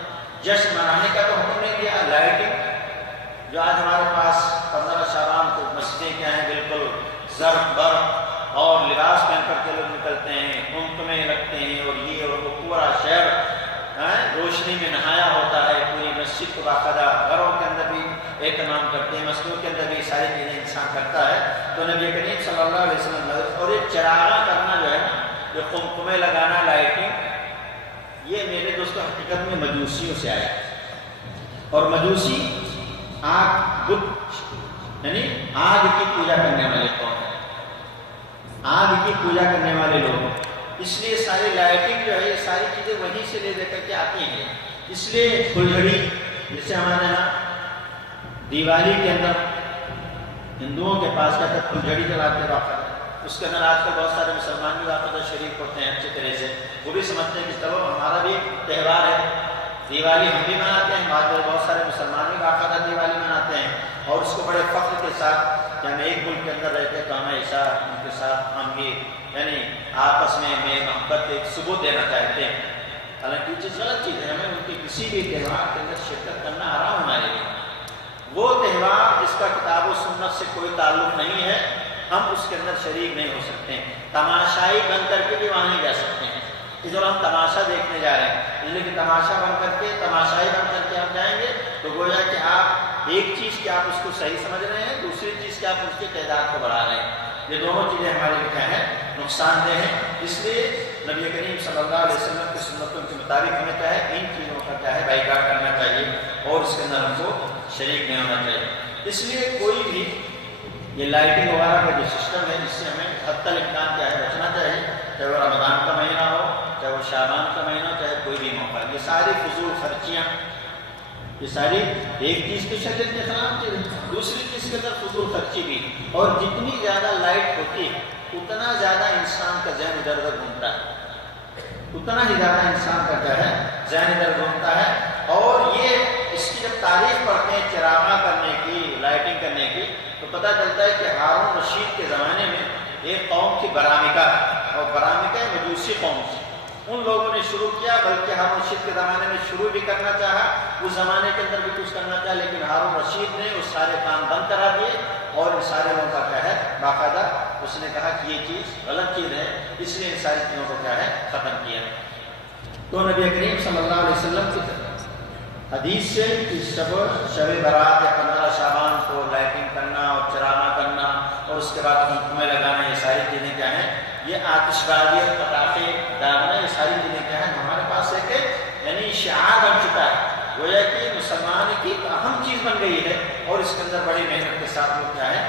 جشن منانے کا تو حکم نہیں دیا۔ لائٹنگ جو آج ہمارے پاس 15 شعبان کو مسجدیں کیا ہیں بالکل زرق برق اور لباس پہن کر کے لوگ نکلتے ہیں، قمقمے لگتے ہیں، اور یہ اور وہ پورا شہر روشنی میں نہایا ہوتا ہے، پوری مسجد کو باقاعدہ گھروں کے اندر بھی اہتمام کرتے ہیں، مسجدوں کے اندر بھی ساری چیزیں انسان کرتا ہے۔ تو نبی کریم صلی اللہ علیہ وسلم اور یہ چراغاں کرنا جو ہے نا، جو قمقمے لگانا، لائٹنگ، یہ میرے دوستوں حقیقت میں مجوسیوں سے آیا، اور مجوسی آگ بت یعنی آگ کی پوجا کرنے والے قوم ہیں، آگ کی پوجا کرنے والے لوگ، اس لیے ساری لائٹنگ جو ہے یہ ساری چیزیں وہیں سے لے کر کے آتی ہیں۔ اس لیے پھلجھڑی جسے ہمارے یہاں دیوالی کے اندر ہندوؤں کے پاس کیا تک پھلجھڑی جلاتے واقع ہے، اس کے اندر آج کل بہت سارے مسلمان بھی واقع شریک ہوتے ہیں اچھی طرح سے، وہ بھی سمجھتے ہیں کہ چلو ہمارا بھی تہوار ہے، دیوالی ہم بھی مناتے ہیں، بعد میں بہت سارے مسلمان بھی باقاعدہ دیوالی مناتے ہیں، اور اس کو بڑے فخر کے ساتھ کہ ہم ایک ملک کے اندر رہتے ہیں تو ہمیں ایسا ان کے ساتھ ہم بھی یعنی آپس میں محبت ایک ثبوت دینا چاہتے ہیں۔ حالانکہ یہ چیز غلط چیز ہے، ہمیں ان کے کسی بھی تہوار کے اندر شرکت کرنا حرام ہمارے لیے۔ وہ تہوار جس کا کتاب و سنت سے کوئی تعلق نہیں ہے، ہم اس کے اندر شریک نہیں ہو سکتے ہیں، تماشائی بن کر کے بھی وہاں نہیں جا سکتے ہیں۔ اس دور ہم تماشا دیکھنے جا رہے ہیں، اس لیے کہ تماشا بن کر کے، تماشائی بن کر کے ہم جائیں گے تو گویا کہ آپ ایک چیز کہ آپ اس کو صحیح سمجھ رہے ہیں، دوسری چیز کہ آپ اس کی تعداد کو بڑھا رہے ہیں، یہ دونوں چیزیں ہمارے لیے کیا ہیں، نقصان دہ ہیں۔ اس لیے نبی کریم صلی اللہ علیہ وسلم کی سنتوں کے مطابق ہمیں کیا ہے، ان چیزوں کا کیا ہے بائیکاٹ کرنا چاہیے، اور اس کے اندر ہم کو شریک نہیں ہونا چاہیے۔ اس لیے کوئی بھی یہ لائٹنگ وغیرہ کا جو سسٹم ہے، جس سے ہمیں حتی الامکان کیا ہے بچنا چاہیے، چاہے وہ رمضان کا مہینہ ہو، چاہے وہ شعبان کا مہینہ ہو، چاہے کوئی بھی موقع، یہ ساری فضول خرچیاں، یہ ساری ایک چیز کی شکل کے خلاف چیز، دوسری چیز کے اندر فضول خرچی بھی، اور جتنی زیادہ لائٹ ہوتی ہے اتنا زیادہ انسان کا ذہن ادھر ادھر گھومتا ہے، اتنا ہی زیادہ انسان کا کیا ہے ذہن ادھر گھومتا ہے۔ اور یہ اس کی جب تاریخ پڑھتے ہیں چراغاں کرنے کی، لائٹنگ کرنے کی، تو پتہ چلتا ہے کہ ہارون رشید کے زمانے میں ایک قوم کی برامکہ، اور برامکہ مجوسی قوم تھی، ان لوگوں نے شروع کیا، بلکہ ہارون رشید کے زمانے میں شروع بھی کرنا چاہا، اس زمانے کے اندر بھی کچھ کرنا چاہا، لیکن ہارون رشید نے وہ سارے کام بند کرا دیے، اور ان سارے لوگوں کا کیا ہے باقاعدہ اس نے کہا کہ یہ چیز غلط چیز ہے، اس لیے ان ساری چیزوں کو کیا ہے ختم کیا۔ تو نبی کریم صلی اللہ علیہ وسلم کی حدیث سے شب برات یا 15 شعبان کو لائٹنگ کرنا اور چراغاں کرنا اور اس کے بعد قمقمے لگانا، یہ ساری چیزیں کیا ہیں، یہ آتش بازی اور پٹاخے داغنا، یہ ساری چیزیں کیا ہیں ہمارے پاس ایک یعنی شعار بن چکا ہے، گویا کہ مسلمان کی ایک اہم چیز بن گئی ہے، اور اس کے اندر بڑی محنت کے ساتھ لوگ کیا ہے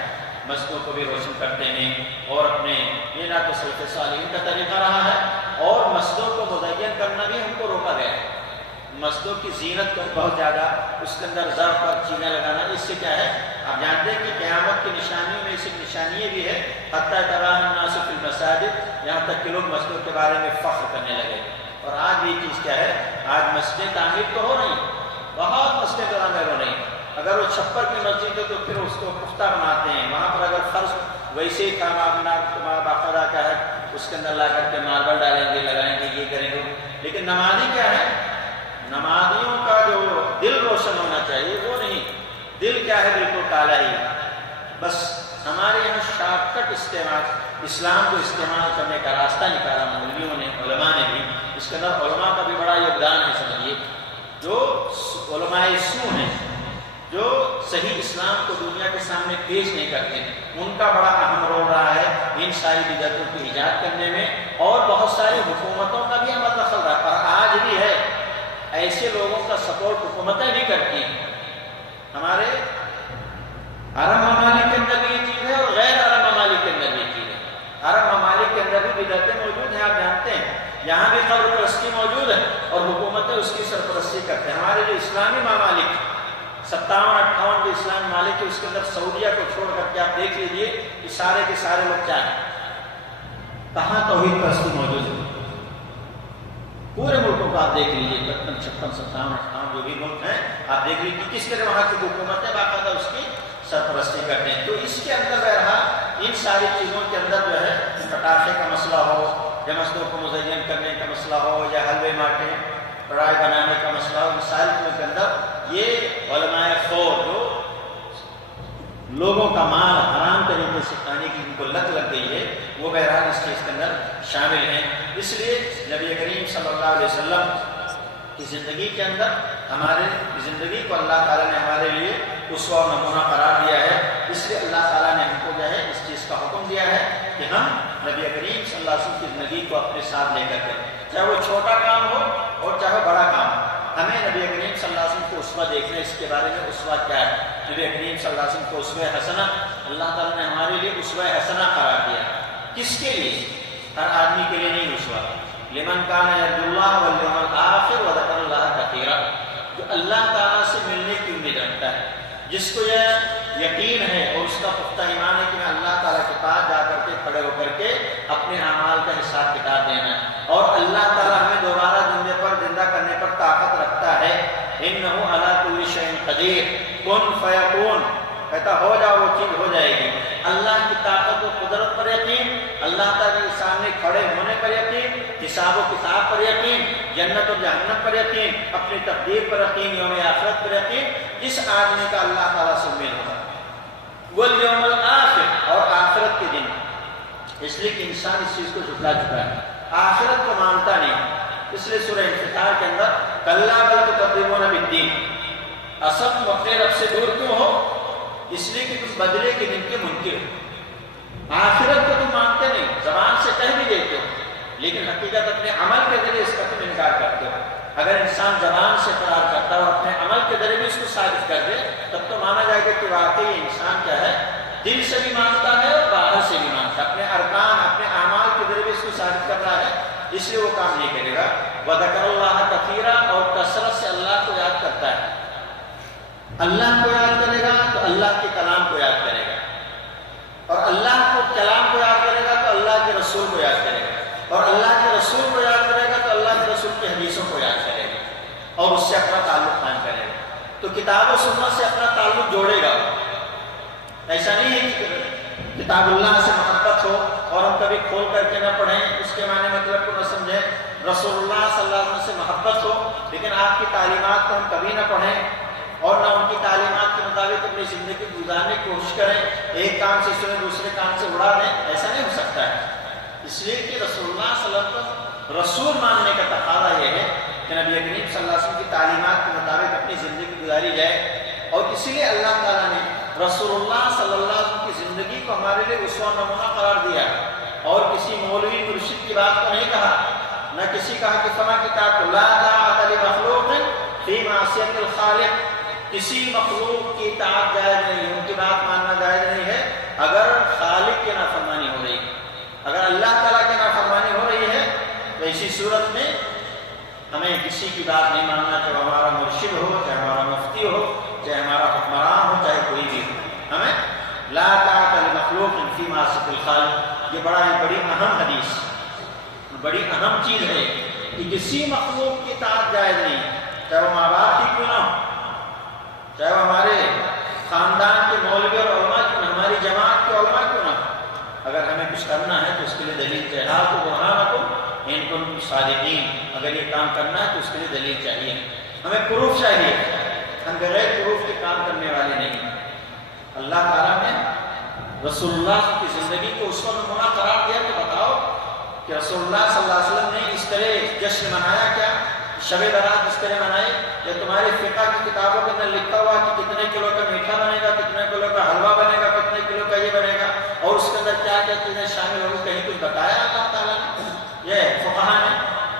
مسجدوں کو بھی روشن کرتے ہیں، اور اپنے یہ نہ تو سلف صالحین کا طریقہ رہا ہے، اور مسجدوں کو مزین کرنا بھی ہم کو روکا گیا ہے، مسجدوں کی زینت کو بہت زیادہ اس کے اندر ظرف پر چیزیں لگانا، اس سے کیا ہے آپ جانتے ہیں کہ قیامت کی نشانیوں میں سے نشانی یہ بھی ہے، حتی تراہ الناس فی المساجد، یہاں تک کہ لوگ مسجدوں کے بارے میں فخر کرنے لگے۔ اور آج یہ چیز کیا ہے، آج مسجدیں تعمیر تو ہو رہی ہیں، بہت مسجدیں تعمیر ہو رہی ہیں، اگر وہ چھپر کی مسجد ہے تو پھر اس کو پختہ بناتے ہیں، وہاں پر اگر فرض ویسے ہی تھا باقاعدہ کا ہے اس کے اندر لا کر کے ماربل ڈالیں گے، لگائیں گے، یہ کریں گے. لیکن نمازی کیا ہے؟ نمازیوں کا جو دل روشن ہونا چاہیے وہ نہیں، دل کیا ہے بالکل کالا ہی. بس ہمارے یہاں شارٹ کٹ استعمال، اسلام کو استعمال کرنے کا راستہ نکالا مولویوں نے، علماء نے بھی. اس کے اندر علماء کا بھی بڑا یوگدان ہے. سمجھیے جو علماء سو ہیں، جو صحیح اسلام کو دنیا کے سامنے پیش نہیں کرتے، ان کا بڑا اہم رول رہا ہے ان ساری بدعتوں کی ایجاد کرنے میں. اور بہت ساری حکومتوں کا بھی عمل دخل رہا ہے، اور آج بھی ہے. ایسے لوگوں کا سپورٹ حکومتیں بھی کرتی ہیں. ہمارے عرب ممالک کے اندر بھی یہ چیز ہے اور غیر عرب ممالک کے اندر بھی یہ چیز ہے. عرب ممالک کے اندر بھی بدعتیں موجود ہیں، آپ جانتے ہیں. یہاں بھی قبر پرستی موجود ہے اور حکومتیں اس کی سرپرستی کرتے ہیں. ہمارے جو اسلامی ممالک 57-58 جو اسلامی ممالک ہے، اس کے اندر سعودیہ کو چھوڑ کر کے آپ دیکھ لیجئے کہ سارے کے سارے لوگ کیا ہیں، کہاں توحید پرستی موجود ہے. پورے ملکوں کو آپ دیکھ لیجئے، 55, 56, 57, 58 جو بھی ملک ہیں، آپ دیکھ لیجئے کہ کس طرح وہاں کی حکومتیں باقاعدہ اس کی سرپرستی کرتے ہیں. تو اس کے اندر بہرحال ان ساری چیزوں کے اندر جو ہے پٹاخے کا مسئلہ ہو، یا مسجدوں کو مزین کرنے کا مسئلہ ہو، یا حلوے ماٹے پڑھائی بنانے کا مسئلہ ہو، ان ساری چیزوں کے اندر یہ علماء خور جو لوگوں کا مال حرام طریقے سے کھانے کی ان کو لت لگ گئی ہے، وہ بہرحال اس چیز کے اندر شامل ہیں. اس لیے نبی کریم صلی اللہ علیہ وسلم کی زندگی کے اندر ہمارے زندگی کو اللہ تعالیٰ نے ہمارے لیے اسوہ اور نمونہ قرار دیا ہے. اس لیے اللہ تعالیٰ نے ہم کو جو ہے اس چیز کا حکم دیا ہے کہ ہم نبی کریم صلی اللہ علیہ وسلم کی زندگی کو اپنے ساتھ لے کر کے، چاہے وہ چھوٹا کام ہو اور چاہے بڑا کام ہو، ہمیں نبی کریم صلی اللہ علیہ وسلم کو اسوہ دیکھنا ہے. اس کے بارے میں اسوہ کیا ہے؟ نبی کریم صلی اللہ علیہ وسلم کو اسوہ حسنہ اللہ تعالیٰ نے ہمارے لیے اسوہ حسنہ قرار دیا. کس کے لیے؟ ہر آدمی کے لیے نہیں. اسوہ لمن کان یرجو اللہ والیوم الآخر وذکر اللہ کثیرا، جو اللہ تعالیٰ سے ملنے کی امید رکھتا ہے، جس کو یہ یقین ہے اور اس کا پختہ ایمان ہے کہ میں اللہ تعالیٰ کے پاس جا کر کے کھڑے ہو کر کے اپنے اعمال کا حساب کتاب دینا ہے، اور اللہ تعالیٰ ہمیں دوبارہ زندہ کرنے پر طاقت رکھتا ہے. انہ علی کل شیء قدیر، کن فیکون، کہتا ہو جاؤ وہ چیز ہو جائے گی. اللہ کی طاقت و قدرت پر یقین، اللہ تعالیٰ کے سامنے کھڑے ہونے پر یقین، حساب و کتاب پر یقین، جنت و جہنم پر یقین، اپنی تقدیر پر یقین، یوم آخرت پر یقین. جس آدمی کا اللہ تعالیٰ سے میل ہوگا، والیوم الآخر، اور آخرت کے دن. اس لیے کہ انسان اس چیز کو جھٹلا چکا ہے، آخرت کو مانتا نہیں. اس لیے سورہ انفطار کے اندر کلا بل تکذبون بالدین، اصل تم اپنے رب سے دور کیوں ہو؟ اس لیے کہ تم بدلے کے دن کے منکر ہو. آخرت کو تم مانتے نہیں، زبان سے کہہ بھی دیتے ہو، لیکن حقیقت اپنے عمل کے ذریعے اس کا تم انکار کرتے ہو. اگر انسان زبان سے قرار کرتا ہے اور اپنے عمل کے ذریعے بھی اس کو ثابت کر دے، تب تو مانا جائے گا کہ واقعی انسان کیا ہے، دل سے بھی مانتا ہے اور باہر سے بھی مانتا ہے، اپنے ارکان اپنے اعمال کے ذریعے اس کو ثابت کر رہا ہے. اس لیے وہ کام نہیں کرے گا. وذکر اللہ کثیرا، اور کثرت سے اللہ کو یاد کرتا ہے. اللہ کو یاد کرے گا تو اللہ کے کلام کو یاد کرے گا، اور اللہ کو کلام کو یاد کرے گا تو اللہ کے رسول کو یاد کرے گا، اور اللہ کے رسول کو یاد کرے گا تو اللہ کے رسول کی حدیثوں کو یاد کرے گا، اور اس سے اپنا تعلق قائم کرے گا. تو کتاب و سنت سے اپنا تعلق جوڑے گا. ایسا نہیں ہے کہ کتاب اللہ سے محبت ہو اور ہم کبھی کھول کر کے نہ پڑھیں، اس کے معنی مطلب کو نہ سمجھیں. رسول اللہ صلی اللہ علیہ وسلم سے محبت ہو لیکن آپ کی تعلیمات کو ہم کبھی نہ پڑھیں اور نہ ان کی تعلیمات کے مطابق اپنی زندگی گزارنے کی کوشش کریں، ایک کام سے سنے دوسرے کام سے اڑا دیں. ایسا نہیں ہو سکتا ہے. اس لیے کہ رسول اللہ صلی اللہ علیہ وسلم رسول ماننے کا تقاضا یہ ہے کہ نبی کریم صلی اللہ علیہ وسلم کی تعلیمات کے مطابق اپنی زندگی گزاری جائے. اور اسی لیے اللہ تعالیٰ نے رسول اللہ صلی اللہ علیہ وسلم کی زندگی کو ہمارے لیے اسوہ نمونہ قرار دیا، اور کسی مولوی مرشد کی بات کو نہیں کہا، نہ کسی کہا کہ فلاں کتاب کو لا طاعۃ لمخلوق فی معصیۃ الخالق. کسی مخلوق کی اطاعت جائز نہیں ہے، ان کی بات ماننا جائز نہیں ہے اگر خالق کی نافرمانی ہو رہی ہے. اگر اللہ تعالیٰ کی نافرمانی ہو رہی ہے تو اسی صورت میں ہمیں کسی کی بات نہیں ماننا، چاہے ہمارا مرشد ہو، چاہے ہمارا مفتی ہو، چاہے ہمارا حکمران ہو، چاہے کوئی بھی ہو. ہمیں لا طاعۃ لمخلوق فی معصیۃ الخالق، یہ بڑی اہم حدیث، بڑی اہم چیز ہے کہ کسی مخلوق کی اطاعت جائز نہیں، چاہے وہ ماں باپ ہی کیوں نہ ہو، چاہے وہ ہمارے خاندان کے مولوی اور علماء کیوں نہ، ہماری جماعت کے علماء کیوں نہ، اگر ہمیں کچھ کرنا ہے تو اس کے لیے دلیل چاہیے۔ تو برہانکم ان کنتم صادقین، اگر یہ کام کرنا ہے تو اس کے لیے دلیل چاہیے، ہمیں پروف چاہیے، ہم بغیر پروف کے کام کرنے والے نہیں۔ اللہ تعالیٰ نے رسول اللہ کی زندگی کو اس وقت نمونہ قرار دیا کہ بتاؤ کہ رسول اللہ صلی اللہ علیہ وسلم نے اس طرح جشن منایا کیا، شب برات اس طرح منائی، یا تمہاری فقہ کی کتابوں کے اندر لکھا ہوا کہ کتنے کلو کا میٹھا بنے گا، کتنے کلو کا حلوہ بنے گا، کتنے کلو کا یہ بنے گا، اور اس کے اندر کیا کیا چیزیں شامل ہوگی، کہیں کچھ بتایا اللہ تعالیٰ نے؟ یہ فقہاء نے،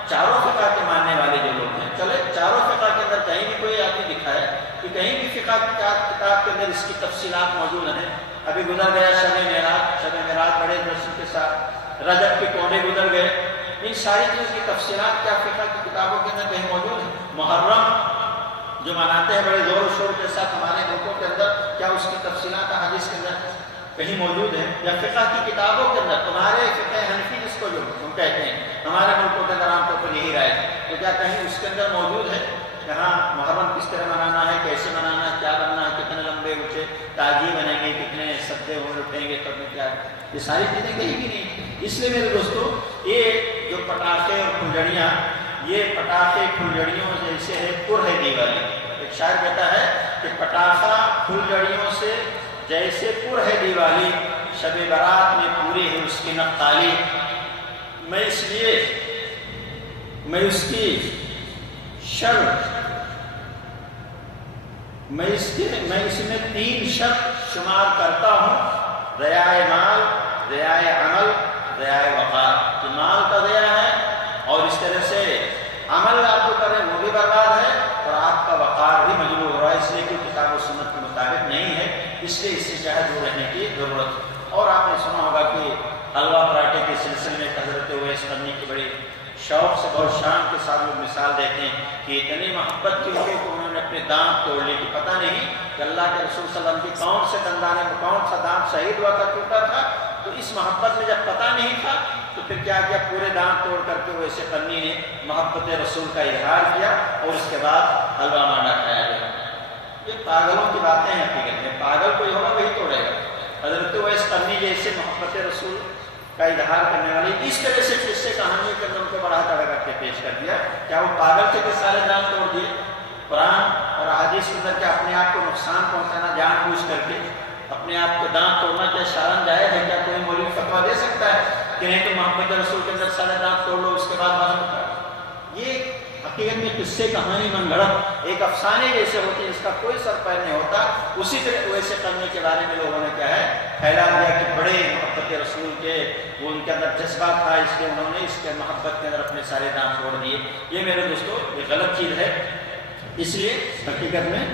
چاروں فقہ کے ماننے والے جو لوگ ہیں، چلے چاروں فقہ کے اندر کہیں بھی کوئی آدمی دکھایا کہ کہیں بھی فقہ کی کتاب کے اندر اس کی تفصیلات موجود ہیں؟ ابھی گزر گیا شب معراج بڑے جشن کے ساتھ، رجب کے کونے گزر گئے، ان ساری چیز کی تفصیلات کیا فقہ کی کتابوں کے اندر کہیں موجود ہیں؟ محرم جو مناتے ہیں بڑے زور و شور کے ساتھ ہمارے ملکوں کے اندر، کیا اس کی تفصیلات حدیث کے اندر کہیں موجود ہیں؟ یا فقہ کی کتابوں کے اندر تمہارے فقہ حنفی جس کو جو ہم کہتے ہیں، ہمارے ملکوں کے اندر عام طور پر یہی رائے ہے، تو کیا کہیں اس کے اندر موجود ہے کہ ہاں محرم کس طرح منانا ہے، کیسے منانا ہے، کیا کرنا ہے، کتنے لمبے اونچے تاجی بنیں گے، کتنے سدے اٹھیں گے، تب میں کیا ہے؟ یہ ساری چیزیں کہیں بھی نہیں۔ اس لیے میرے دوستو، یہ جو پٹاخے اور پھلجھڑیاں، یہ پٹاخے پھلجھڑیوں جیسے ہے پر ہے دیوالی۔ ایک شاعر کہتا ہے کہ پٹاخہ پھلجھڑیوں سے جیسے پر ہے دیوالی، شب برات میں پوری ہے اس کی نقالی۔ میں اس لیے میں اس کی شرط میں اس میں 3 شرط شمار کرتا ہوں: ضیاء مال، ضیاء عمل، ضیاء وقار، کہ مال کا ضیاء ہے اور اس طرح سے عمل آپ جو کریں وہ بھی برباد ہے اور آپ کا وقار بھی مجروح ہو رہا ہے، اس لیے کہ کتاب و سنت کے مطابق نہیں ہے، اس لیے اس سے چاہے دور رہنے کی ضرورت۔ اور آپ نے سنا ہوگا کہ حلوہ پراٹھے کے سلسلے میں حضرت اویس قرنی کی بڑی شوق سے بہت شان کے ساتھ لوگ مثال دیتے ہیں کہ اتنی محبت کی ہوئی کہ انہوں نے اپنے دانت توڑ لیے، کہ پتہ نہیں کہ اللہ کے رسول صلی اللہ علیہ وسلم کی کون سا دانت شہید ہوا تھا، ٹوٹا تھا، تو اس محبت میں جب پتہ نہیں تھا تو پھر کیا کیا، پورے دانت توڑ کر کے اویس قرنی نے محبت رسول کا اظہار کیا اور اس کے بعد حلوہ مانڈا کھایا گیا۔ یہ پاگلوں کی باتیں ہیں، حقیقت میں پاگل کوئی ہوگا وہی توڑے گا۔ حضرت اویس قرنی جیسے محبت رسول کا اظہار کرنے والی اس طرح سے قصے کہانیوں کے اندر ان کو بڑھا چڑھا کر کے پیش کر دیا، کیا وہ پاگل تھے کہ سارے دانت توڑ دیے؟ قرآن اور احادیث کے اندر کیا اپنے آپ کو نقصان پہنچانا جان بوجھ کر کے اپنے آپ کو دانت توڑنا کیا شرم جائز ہے؟ کیا کوئی مولوی فتویٰ دے سکتا ہے کہ نہیں تو محمد رسول کے اندر سارے دانت توڑ لو اس کے بعد وزن کرو؟ یہ حقیقت میں قصے کہانی من گھڑت ایک افسانے جیسے ہوتی ہے، اس کا کوئی سر پیر نہیں ہوتا۔ اسی طرح ویسے کرنے کے بارے میں لوگوں نے کیا ہے پھیلا دیا کہ بڑے محبت رسول کے وہ ان کے اندر جذبہ تھا، اس لیے انہوں نے اس کے محبت کے اندر اپنے سارے دانت توڑ دیے۔ یہ میرے دوستو یہ غلط چیز ہے، اس لیے حقیقت میں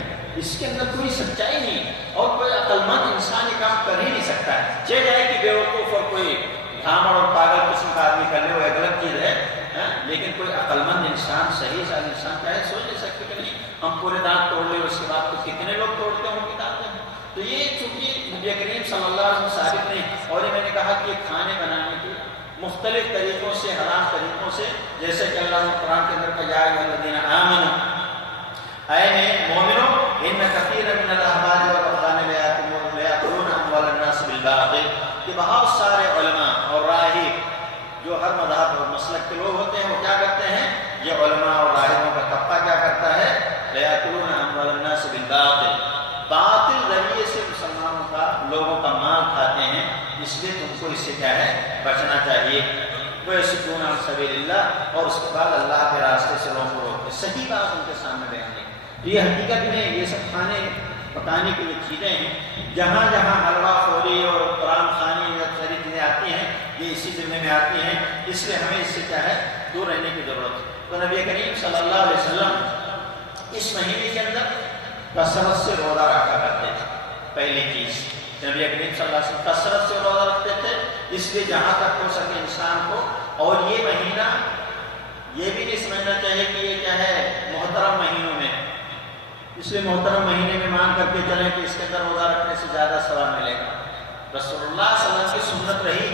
اس کے اندر کوئی سچائی نہیں اور کوئی عقل مند انسان یہ کام کر ہی نہیں سکتا ہے۔ چاہے جائے کہ بیوقوف اور کوئی گھامڑ اور پاگل قسم کا آدمی کر لے وہ غلط چیز ہے، لیکن کوئی عقل مند انسان صحیح سا انسان کا ہے سوچ نہیں سکتے کہ نہیں ہم پورے دانت توڑ لیں اس کے بعد تو کتنے لوگ توڑتے ہوں کتاب میں۔ تو یہ چونکہ نبی کریم صلی اللہ علیہ وسلم ثابت نہیں، اور یہ میں نے کہا کہ یہ کھانے بنانے کے مختلف طریقوں سے، حرام طریقوں سے، جیسے کہ اللہ نے قرآن کے اندر کہا یا ایھا الذین آمنوا، اے مومنو ان کثیر من الاحبار والرهبان لیأکلون اموال الناس بالباطل، کہ بہت سارے علماء اور راہب جو ہر مذہب اور مسلک کے لوگ ہوتے ہیں وہ کیا کرتے ہیں، یہ علماء اور راہبوں کا طبقہ کیا کرتا ہے، لیأکلون اموال الناس بالباطل، باطل ذریعے سے مسلمانوں کا لوگوں کا مال کھاتے ہیں، اس لیے تم کو اس سے کیا ہے بچنا چاہیے۔ وَيَصُدُّونَ عَن سَبِيلِ اللَّهِ، اور اس کے بعد اللہ کے راستے سے لوگوں کو روکتے، صحیح بات ان کے سامنے بیان ہے۔ تو یہ حقیقت میں یہ سب کھانے پکانے کی جو چیزیں ہیں، جہاں جہاں حلوہ خوری اور قرآن خوانی یا ساری چیزیں آتی ہیں یہ اسی ذمے میں آتی ہیں، اس لیے ہمیں اس سے کیا ہے دور رہنے کی ضرورت ہے۔ تو نبی کریم صلی اللہ علیہ وسلم اس مہینے کے اندر کثرت سے روزہ رکھا کرتے تھے۔ پہلی چیز نبی کریم صلی اللہ علیہ وسلم کثرت سے روزہ رکھتے تھے، اس لیے جہاں تک ہو سکے انسان کو، اور یہ مہینہ یہ بھی نہیں سمجھنا چاہیے کہ یہ کیا ہے محترم مہینوں میں، اس لیے محترم مہینے میں مان کر کے چلیں کہ اس کے اندر روزہ رکھنے سے زیادہ ثواب ملے گا۔ رسول اللہ صلی اللہ علیہ وسلم کی سنت رہی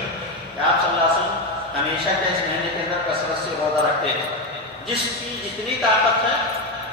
کہ آپ صلی اللہ علیہ وسلم ہمیشہ کے اس مہینے کے اندر کثرت سے روزہ رکھتے تھے، جس کی جتنی طاقت ہے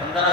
15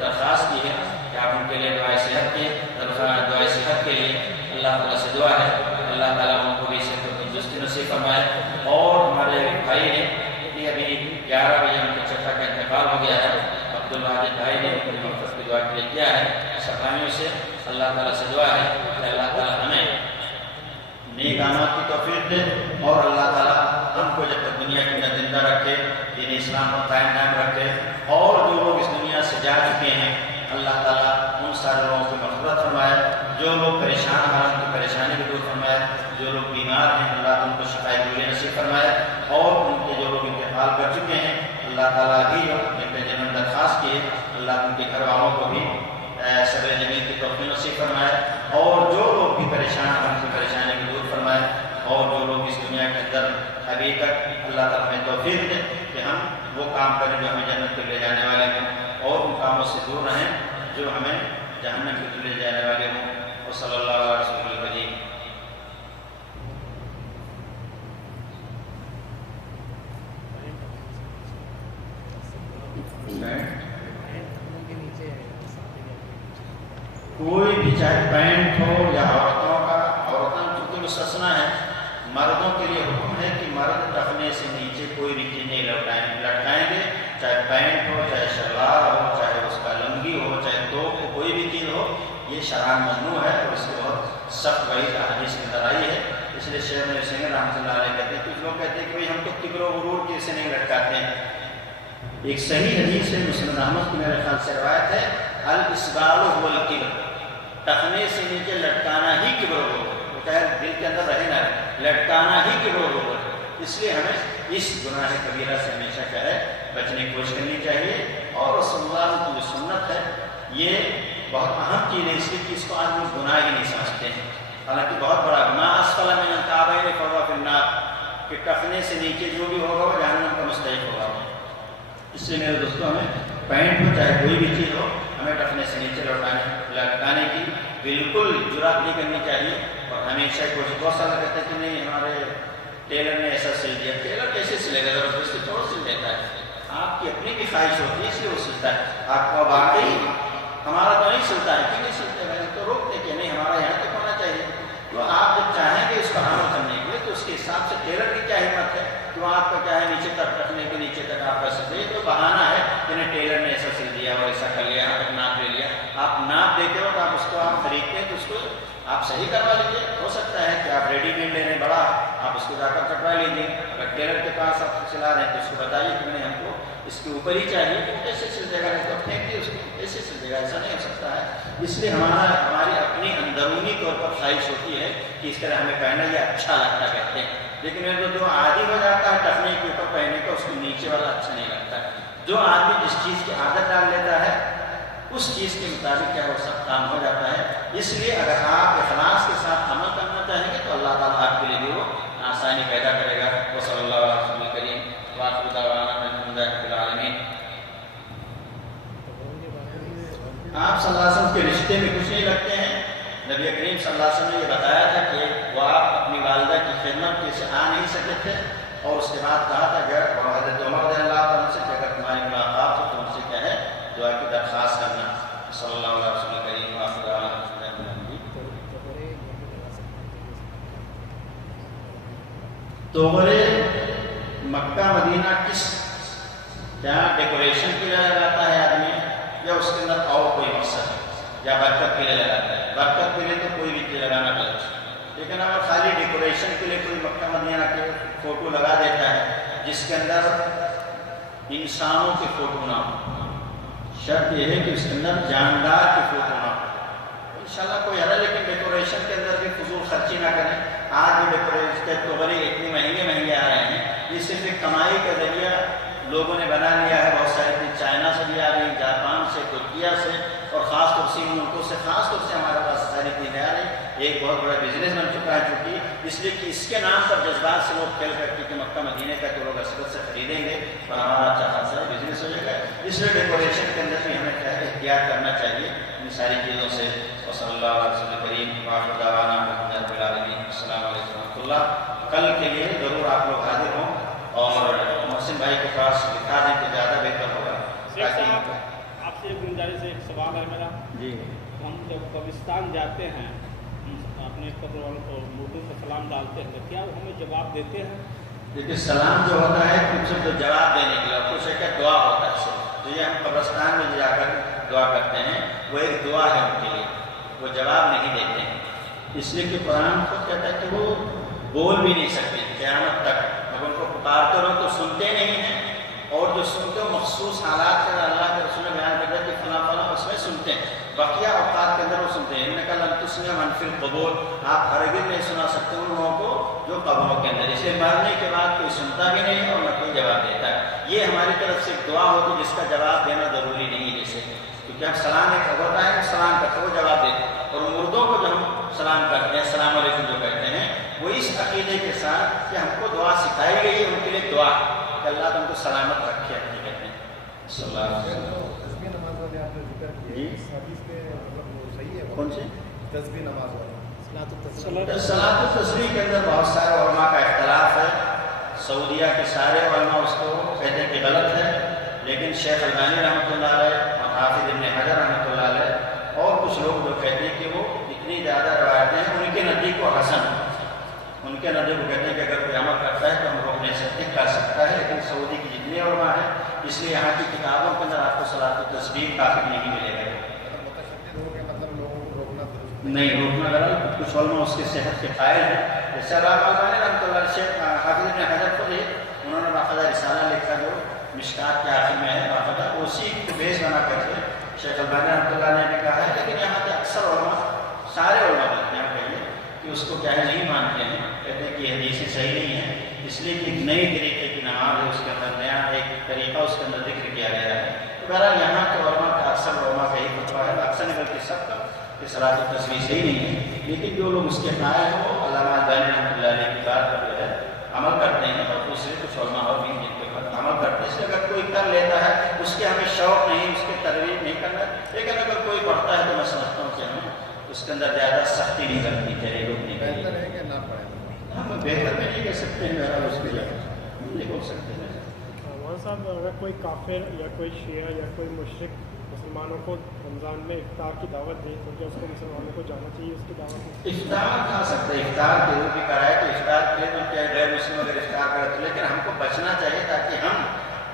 درخواست کی ہے کہ آپ ان کے لیے دعائے صحت کے لیے اللہ تعالیٰ سے دعا ہے اللہ تعالیٰ ان کو بھی صحت و تندرستی نصیب فرمائے. اور ہمارے بھائی نے یہ ابھی 11 بجے ان کے چچا کا انتقال ہو گیا ہے, عبدالواجد بھائی نے ان کی مغفرت کی دعا کے لیے کیا ہے. صفائیوں سے اللہ تعالیٰ سے دعا ہے کہ اللہ تعالیٰ ہمیں نیک اعمال کی توفیق دے اور اللہ تعالیٰ ہم کو جب تک دنیا کے اندر زندہ رکھے دین اسلام کو قائم رکھے. اور جو لوگ اس دنیا سے جا چکے ہیں اللہ تعالیٰ ان سارے لوگوں کی مغفرت فرمائے. جو لوگ پریشان ہیں ان کی پریشانی بھی دور فرمائے. جو لوگ بیمار ہیں اللہ ان کو شفائے دنیا نصیب فرمائے. اور ان کے جو لوگ انتقال کر چکے ہیں اللہ تعالیٰ بھی جنہوں نے درخواست کی اللہ ان کے گھر والوں کو بھی صبر جمیل کی توفیق نصیب فرمائے. اور جو لوگ بھی پریشان ہیں ان کی پریشانی بھی دور فرمائے. اور جو لوگ اس دنیا کے اندر ابھی تک اللہ تعالیٰ ہمیں توفیق دے کہ ہم وہ کام کریں جو ہمیں جنت کے لے جانے والے ہوں اور ان کاموں سے دور رہیں جو ہمیں جہنم کے لے جانے والے ہوں. اور صلی اللہ علیہ وسلم. کوئی بھی چاہے پینٹ ہو یا عورتوں کا, عورتوں چونکہ مستثنا ہے, مردوں کے لیے حکم ہے کہ مرد ٹخنے سے نیچے کوئی بھی چیز نہیں لٹکائیں گے. چاہے پینٹ ہو, چاہے شلوار ہو, چاہے اس کا لنگی ہو, چاہے توپ ہو, کوئی بھی چیز ہو, یہ شرعاً ممنوع ہے. اور اس کی بہت سخت وعید حدیث کے اندر آئی ہے. اس لیے شیخ حسین رحمۃ اللہ علیہ کہتے ہیں, کچھ لوگ کہتے ہیں کہ ہم تو کبر و غرور کی سے نہیں لٹکاتے ہیں. ایک صحیح حدیث ہے مسلم احمد کی میرے خیال سے روایت ہے, الاسبال هو الکبر, ٹخنے سے نیچے لٹکانا ہی کبر و غرور, چاہے دل کے اندر رہے نہ رہے, لٹکانا ہی کبر و غرور. اس لیے ہمیں اس گناہ کبیرہ سے ہمیشہ کیا ہے بچنے کی کوشش کرنی چاہیے. اور رسول اللہ کی جو سنت ہے یہ بہت اہم چیز ہے, اس لیے کہ اس کو آدمی گناہ ہی نہیں سمجھتے ہیں, حالانکہ بہت بڑا گناہ. اسفل من الکعبین فہو فی النار, کہ ٹخنے سے نیچے جو بھی ہوگا وہ جہنم کا مستحق ہوگا. اس لیے میرے دوستوں ہمیں پینٹ ہو چاہے کوئی بھی چیز ہو ہمیں ٹخنے سے نیچے لٹکانے کی بالکل جرات نہیں کرنی چاہیے. اور ہمیشہ کوشش, بہت سارا کہتے ہیں کہ نہیں ہمارے ٹیلر نے ایسا سل دیا. ٹیلر کیسے سلے گا, زبردستی تھوڑا سل دیتا ہے, آپ کی اپنی بھی خواہش ہوتی ہے اس لیے وہ سلتا ہے. آپ کو واقعی ہمارا تو نہیں سلتا ہے, کیوں نہیں سلتے ہیں تو روکتے کہ نہیں ہمارا یہاں تک ہونا چاہیے. تو آپ جب چاہیں گے اس کو عمل کرنے کے لیے تو اس کے حساب سے ٹیلر کی کیا ہمت ہے تو آپ کا کیا ہے نیچے تک رکھنے کے, نیچے تک آپ کر سکتے ہیں. تو بہانہ ہے کہ ٹیلر نے ایسا سل دیا اور ایسا کر لیا, یہاں تک ناپ لے لیا. آپ ناپ دیتے ہو تو آپ اس کو آپ خریدتے ہیں تو اس کو آپ صحیح کروا لیجیے. ہو سکتا ہے کہ آپ ریڈی میڈ لے رہے ہیں بڑا, آپ اس کو جا کر کٹوا لیجیے. اگر ٹیلر کے پاس آپ سلا رہے ہیں تو اس کو بتائیے کہ نہیں ہم کو اس کے اوپر ہی چاہیے, کہ کیسے سل دے گا, نہیں تو پھینک دیے اس کو, کیسے سل دے گا, ایسا نہیں ہو سکتا ہے. اس لیے ہماری اپنی اندرونی طور پر خواہش ہوتی ہے کہ اس طرح ہمیں پہننا یہ اچھا لگتا کہتے ہیں. لیکن میرے جو عادی ہو جاتا ہے ٹخنے کے اوپر پہننے کا, اس کو نیچے والا اچھا نہیں لگتا. جو آدمی جس چیز کی عادت ڈال لیتا ہے اس چیز کے مطابق کیا وہ سب کام ہو جاتا ہے. اس لیے اگر آپ اخلاص کے ساتھ عمل کرنا چاہیں گے تو اللہ تعالیٰ آپ کے لیے بھی وہ آسانی پیدا کرے گا. وہ صلی اللہ علیہ وسلم کریم وآخر دعوانا الحمد للہ رب العالمین. آپ صلی اللہ علیہ وسلم کے رشتے میں کچھ نہیں رکھتے ہیں. نبی کریم صلی اللہ علیہ وسلم نے یہ بتایا تھا کہ وہ آپ اپنی والدہ کی خدمت کے سے آ نہیں سکتے تھے, اور اس کے بعد کہا تھا کہ حضرت عمر رضی اللہ عنہ سے کہ اگر تمہاری ملاقات ہو تو ان سے کیا ہے دعا کی درخواست کرنا. صلی اللہ علیہ وسلم کریم وآخر دعوانا الحمد للہ. توغرے مکہ مدینہ کس کیا ڈیکوریشن کے لیے لگاتا ہے آدمی, یا اس کے اندر اور کوئی مقصد ہے, یا برکت کے لیے لگاتا ہے. برکت کے لیے تو کوئی بھی چیز لگانا غلط ہے, لیکن اگر خالی ڈیکوریشن کے لیے کوئی مکہ مدینہ کے فوٹو لگا دیتا ہے جس کے اندر انسانوں کے فوٹو نہ ہو, شرط یہ ہے کہ اس کے اندر جاندار کے فوٹو نہ ہو, انشاءاللہ کوئی حرج. لیکن ڈیکوریشن کے اندر بھی فضول خرچی نہ کریں. آج بھی ڈیکوریشن کے توغرے اتنے مہنگے آ رہے ہیں, یہ صرف ایک کمائی کا ذریعہ لوگوں نے بنا لیا ہے. بہت ساری چیز چائنا سے بھی آ رہی, جاپان سے, ترکیہ سے, اور خاص طور سے ملکوں سے, خاص طور سے ہمارے پاس ساری چیزیں آ رہی. ایک بہت بڑا بزنس بن چکا ہے چونکہ, اس لیے کہ اس کے نام پر جذبات سے لوگ کھیل کر کے مکہ مدینے کا تو لوگ اثرت سے خریدیں گے اور ہمارا اچھا خاصا بزنس ہو جائے گا. اس لیے ڈیکوریشن کے اندر بھی ہمیں کیا ہے احتیاط کرنا چاہیے ان ساری چیزوں سے. صلی اللہ علیہ وسلم کریم وآخر دعوانا الحمد للہ رب العالمین. السلام علیکم ورحمۃ اللہ. کل کے لیے ضرور آپ لوگ حاضر ہوں, اور محسن بھائی کے پاس لکھا دیں کہ زیادہ بہتر ہوگا. بھائی سے ایک سوال ہے میرا. جی. ہم جب قبرستان جاتے ہیں اپنے قبر والوں کو مردوں کو سلام ڈالتے ہیں تو کیا وہ ہمیں جواب دیتے ہیں؟ دیکھیے سلام جو ہوتا ہے کچھ تو جواب دینے کے لیے، کچھ ہے کہ دعا ہوتا ہے. تو یہ ہم قبرستان میں جا کر دعا کرتے ہیں، وہ ایک دعا ہے ان کے لیے، وہ جواب نہیں دیتے ہیں. اس لیے کہ قرآن خود کہتا ہے کہ وہ بول بھی نہیں سکتے قیامت تک. اب ان کو پکارتے رہو تو سنتے نہیں ہیں، اور جو سنتے ہو مخصوص حالات کے اللہ کے رسول نے بیان کر دیا کہ فلاں فلاں اس میں سنتے ہیں، بقیہ اوقات کے اندر وہ سنتے ہیں. ان کا لن تسمع من فی القبور، آپ ہرگز نہیں سنا سکتے ان لوگوں کو جو قبروں کے اندر. اسے مرنے کے بعد کوئی سنتا بھی نہیں ہے اور نہ کوئی جواب دیتا ہے. یہ ہماری طرف سے ایک دعا ہوتی ہے جس کا جواب دینا ضروری نہیں ہے. جیسے کیونکہ ہم سلام ایک ہوتا ہے سلام کرتے وہ جواب دیتے ہیں، اور مردوں کو جو ہم سلام کرتے ہیں السلام علیکم جو کہتے ہیں وہ اس عقیدے کے ساتھ کہ ہم کو دعا سکھائی گئی ہے ان کے لیے دعا کہ اللہ تم کو سلامت رکھے. اپنی کہتے ہیں صلی اللہ علیہ وسلم. تسبیح نماز والے آپ نے ذکر کیا جی. اس حدیث میں مطلب وہ صحیح ہے؟ کون سے؟ تسبیح نماز والا صلاۃ التسبیح کے اندر بہت سارے علماء کا اختلاف ہے. سعودیہ کے سارے علماء اس کو کہتے ہیں کہ غلط ہے، لیکن شیخ البانی رحمۃ اللہ علیہ اور حافظ ابن حجر رحمۃ اللہ علیہ اور کچھ لوگ جو کہتے ہیں کہ وہ اتنی زیادہ روایتیں ہیں ان کے نزدیک کو حسن، ان کے نزدیک کو کہتے ہیں کہ اگر کوئی عمل کرتا ہے تو ہم روک نہیں سکتے، کر سکتا ہے. لیکن سعودی کی جتنے علماء ہیں اس لیے یہاں کی کتابوں کے اندر آپ کو صلاۃ التسبیح کافی نہیں ملے گا. مطلب لوگوں کو روکنا نہیں روکنا غلط. کچھ علماء اس کی صحت کے قائل ہیں، جیسے علامہ البانی رحمۃ اللہ علیہ شیخ حافظ ابن حجر کو بھی انہوں نے باقاعدہ رسالہ لکھا جو مشکات کے آخر میں ہے، باقاعدہ اسی کو بیس بنا کر کے شیخ البانی رحمۃ اللہ نے بھی کہا ہے. لیکن یہاں کے اکثر علماء، سارے علماء یہاں کہیے کہ اس کو کیا ہے نہیں مانتے ہیں، کہتے ہیں کہ یہ حدیث صحیح نہیں ہے، اس لیے کہ ایک نئی طریقے کی نماز ہے، اس کے اندر نیا ایک طریقہ اس کے اندر ذکر کیا گیا ہے. تو بہرحال یہاں کے علماء کا اکثر علماء کا یہی فتویٰ ہے، اکثر نہیں بلکہ سب کا، کہ صلاۃ التسبیح صحیح نہیں ہے. لیکن جو لوگ اس کے قائل ہیں وہ علامہ البانی رحمۃ اللہ علیہ کی بات پر جو ہے عمل کرتے ہیں، اور دوسرے کچھ علماء اور بھی جن کے اوپر عمل کرتے ہیں. اس لیے اگر کوئی کر لیتا ہے اس کے ہمیں شوق نہیں، اس کی ترویج نہیں کرنا، لیکن اگر کوئی پڑھتا ہے تو میں سمجھتا ہوں کہ ہمیں اس کے اندر زیادہ سختی نہیں کرنی چاہیے. روکنے کے لیے بہتر ہے کہ نہ پڑھیں. ہم بہتر میں نہیں کہہ سکتے ہیں، بہرحال اس کی جگہ نہیں بول سکتے ہیں. مولانا صاحب اگر کوئی کافر یا کوئی شیعہ یا کوئی مشرک مسلمانوں کو رمضان میں افطار کی دعوت دے تو کیا اس کو مسلمانوں کو جانا چاہیے اس کی دعوت میں؟ افطار کھا سکتے ہیں، افطار ضرور بھی کرائے تو افطار کے لیے تو کیا غیر مسلم اگر افطار کرے تو، لیکن ہم کو بچنا چاہیے تاکہ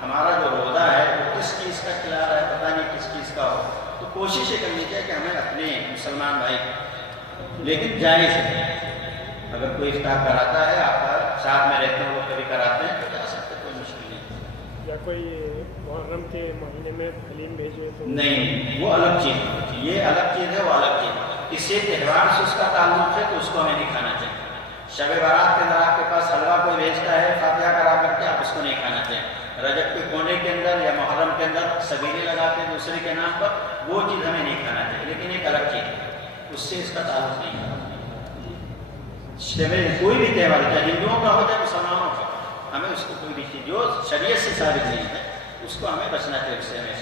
ہمارا جو روزہ ہے وہ کس چیز کا کھلا رہا ہے پتہ نہیں کس چیز کا ہو. تو کوشش یہ کرنی چاہیے کہ ہمیں اپنے مسلمان بھائی، لیکن جائز ہے اگر کوئی افطار کراتا ہے آپ کا ساتھ میں رہتے ہیں وہ کبھی کراتے ہیں تو جا سکتے، کوئی مشکل نہیں. یا کوئی محرم کے مہینے میں حلیم بھیجے تو نہیں، وہ الگ چیز ہے، یہ الگ چیز ہے، وہ الگ چیز ہے. کسی تہوار سے اس کا تعلق ہے تو اس کو ہمیں نہیں کھانا چاہیے. شب برات کے اندر آپ کے پاس حلوہ کوئی بھیجتا ہے فاتحہ کرا کر کے، آپ اس کو نہیں کھانا چاہیے. رجب کے کونے کے اندر یا محرم کے اندر سبیلے لگاتے ہیں دوسرے کے نام پر، وہ چیز ہمیں نہیں کھانا چاہیے، لیکن ایک الگ چیز ہے، اس سے اس کا تعلق نہیں ہے. کوئی بھی تہوار چاہے ہندوؤں کا ہو چاہے مسلمانوں کا، ہمیں اس کو کوئی بھی چیز جو شریعت سے ثابت نہیں ہے اس کو ہمیں بچنا چاہیے، اس سے ہمیں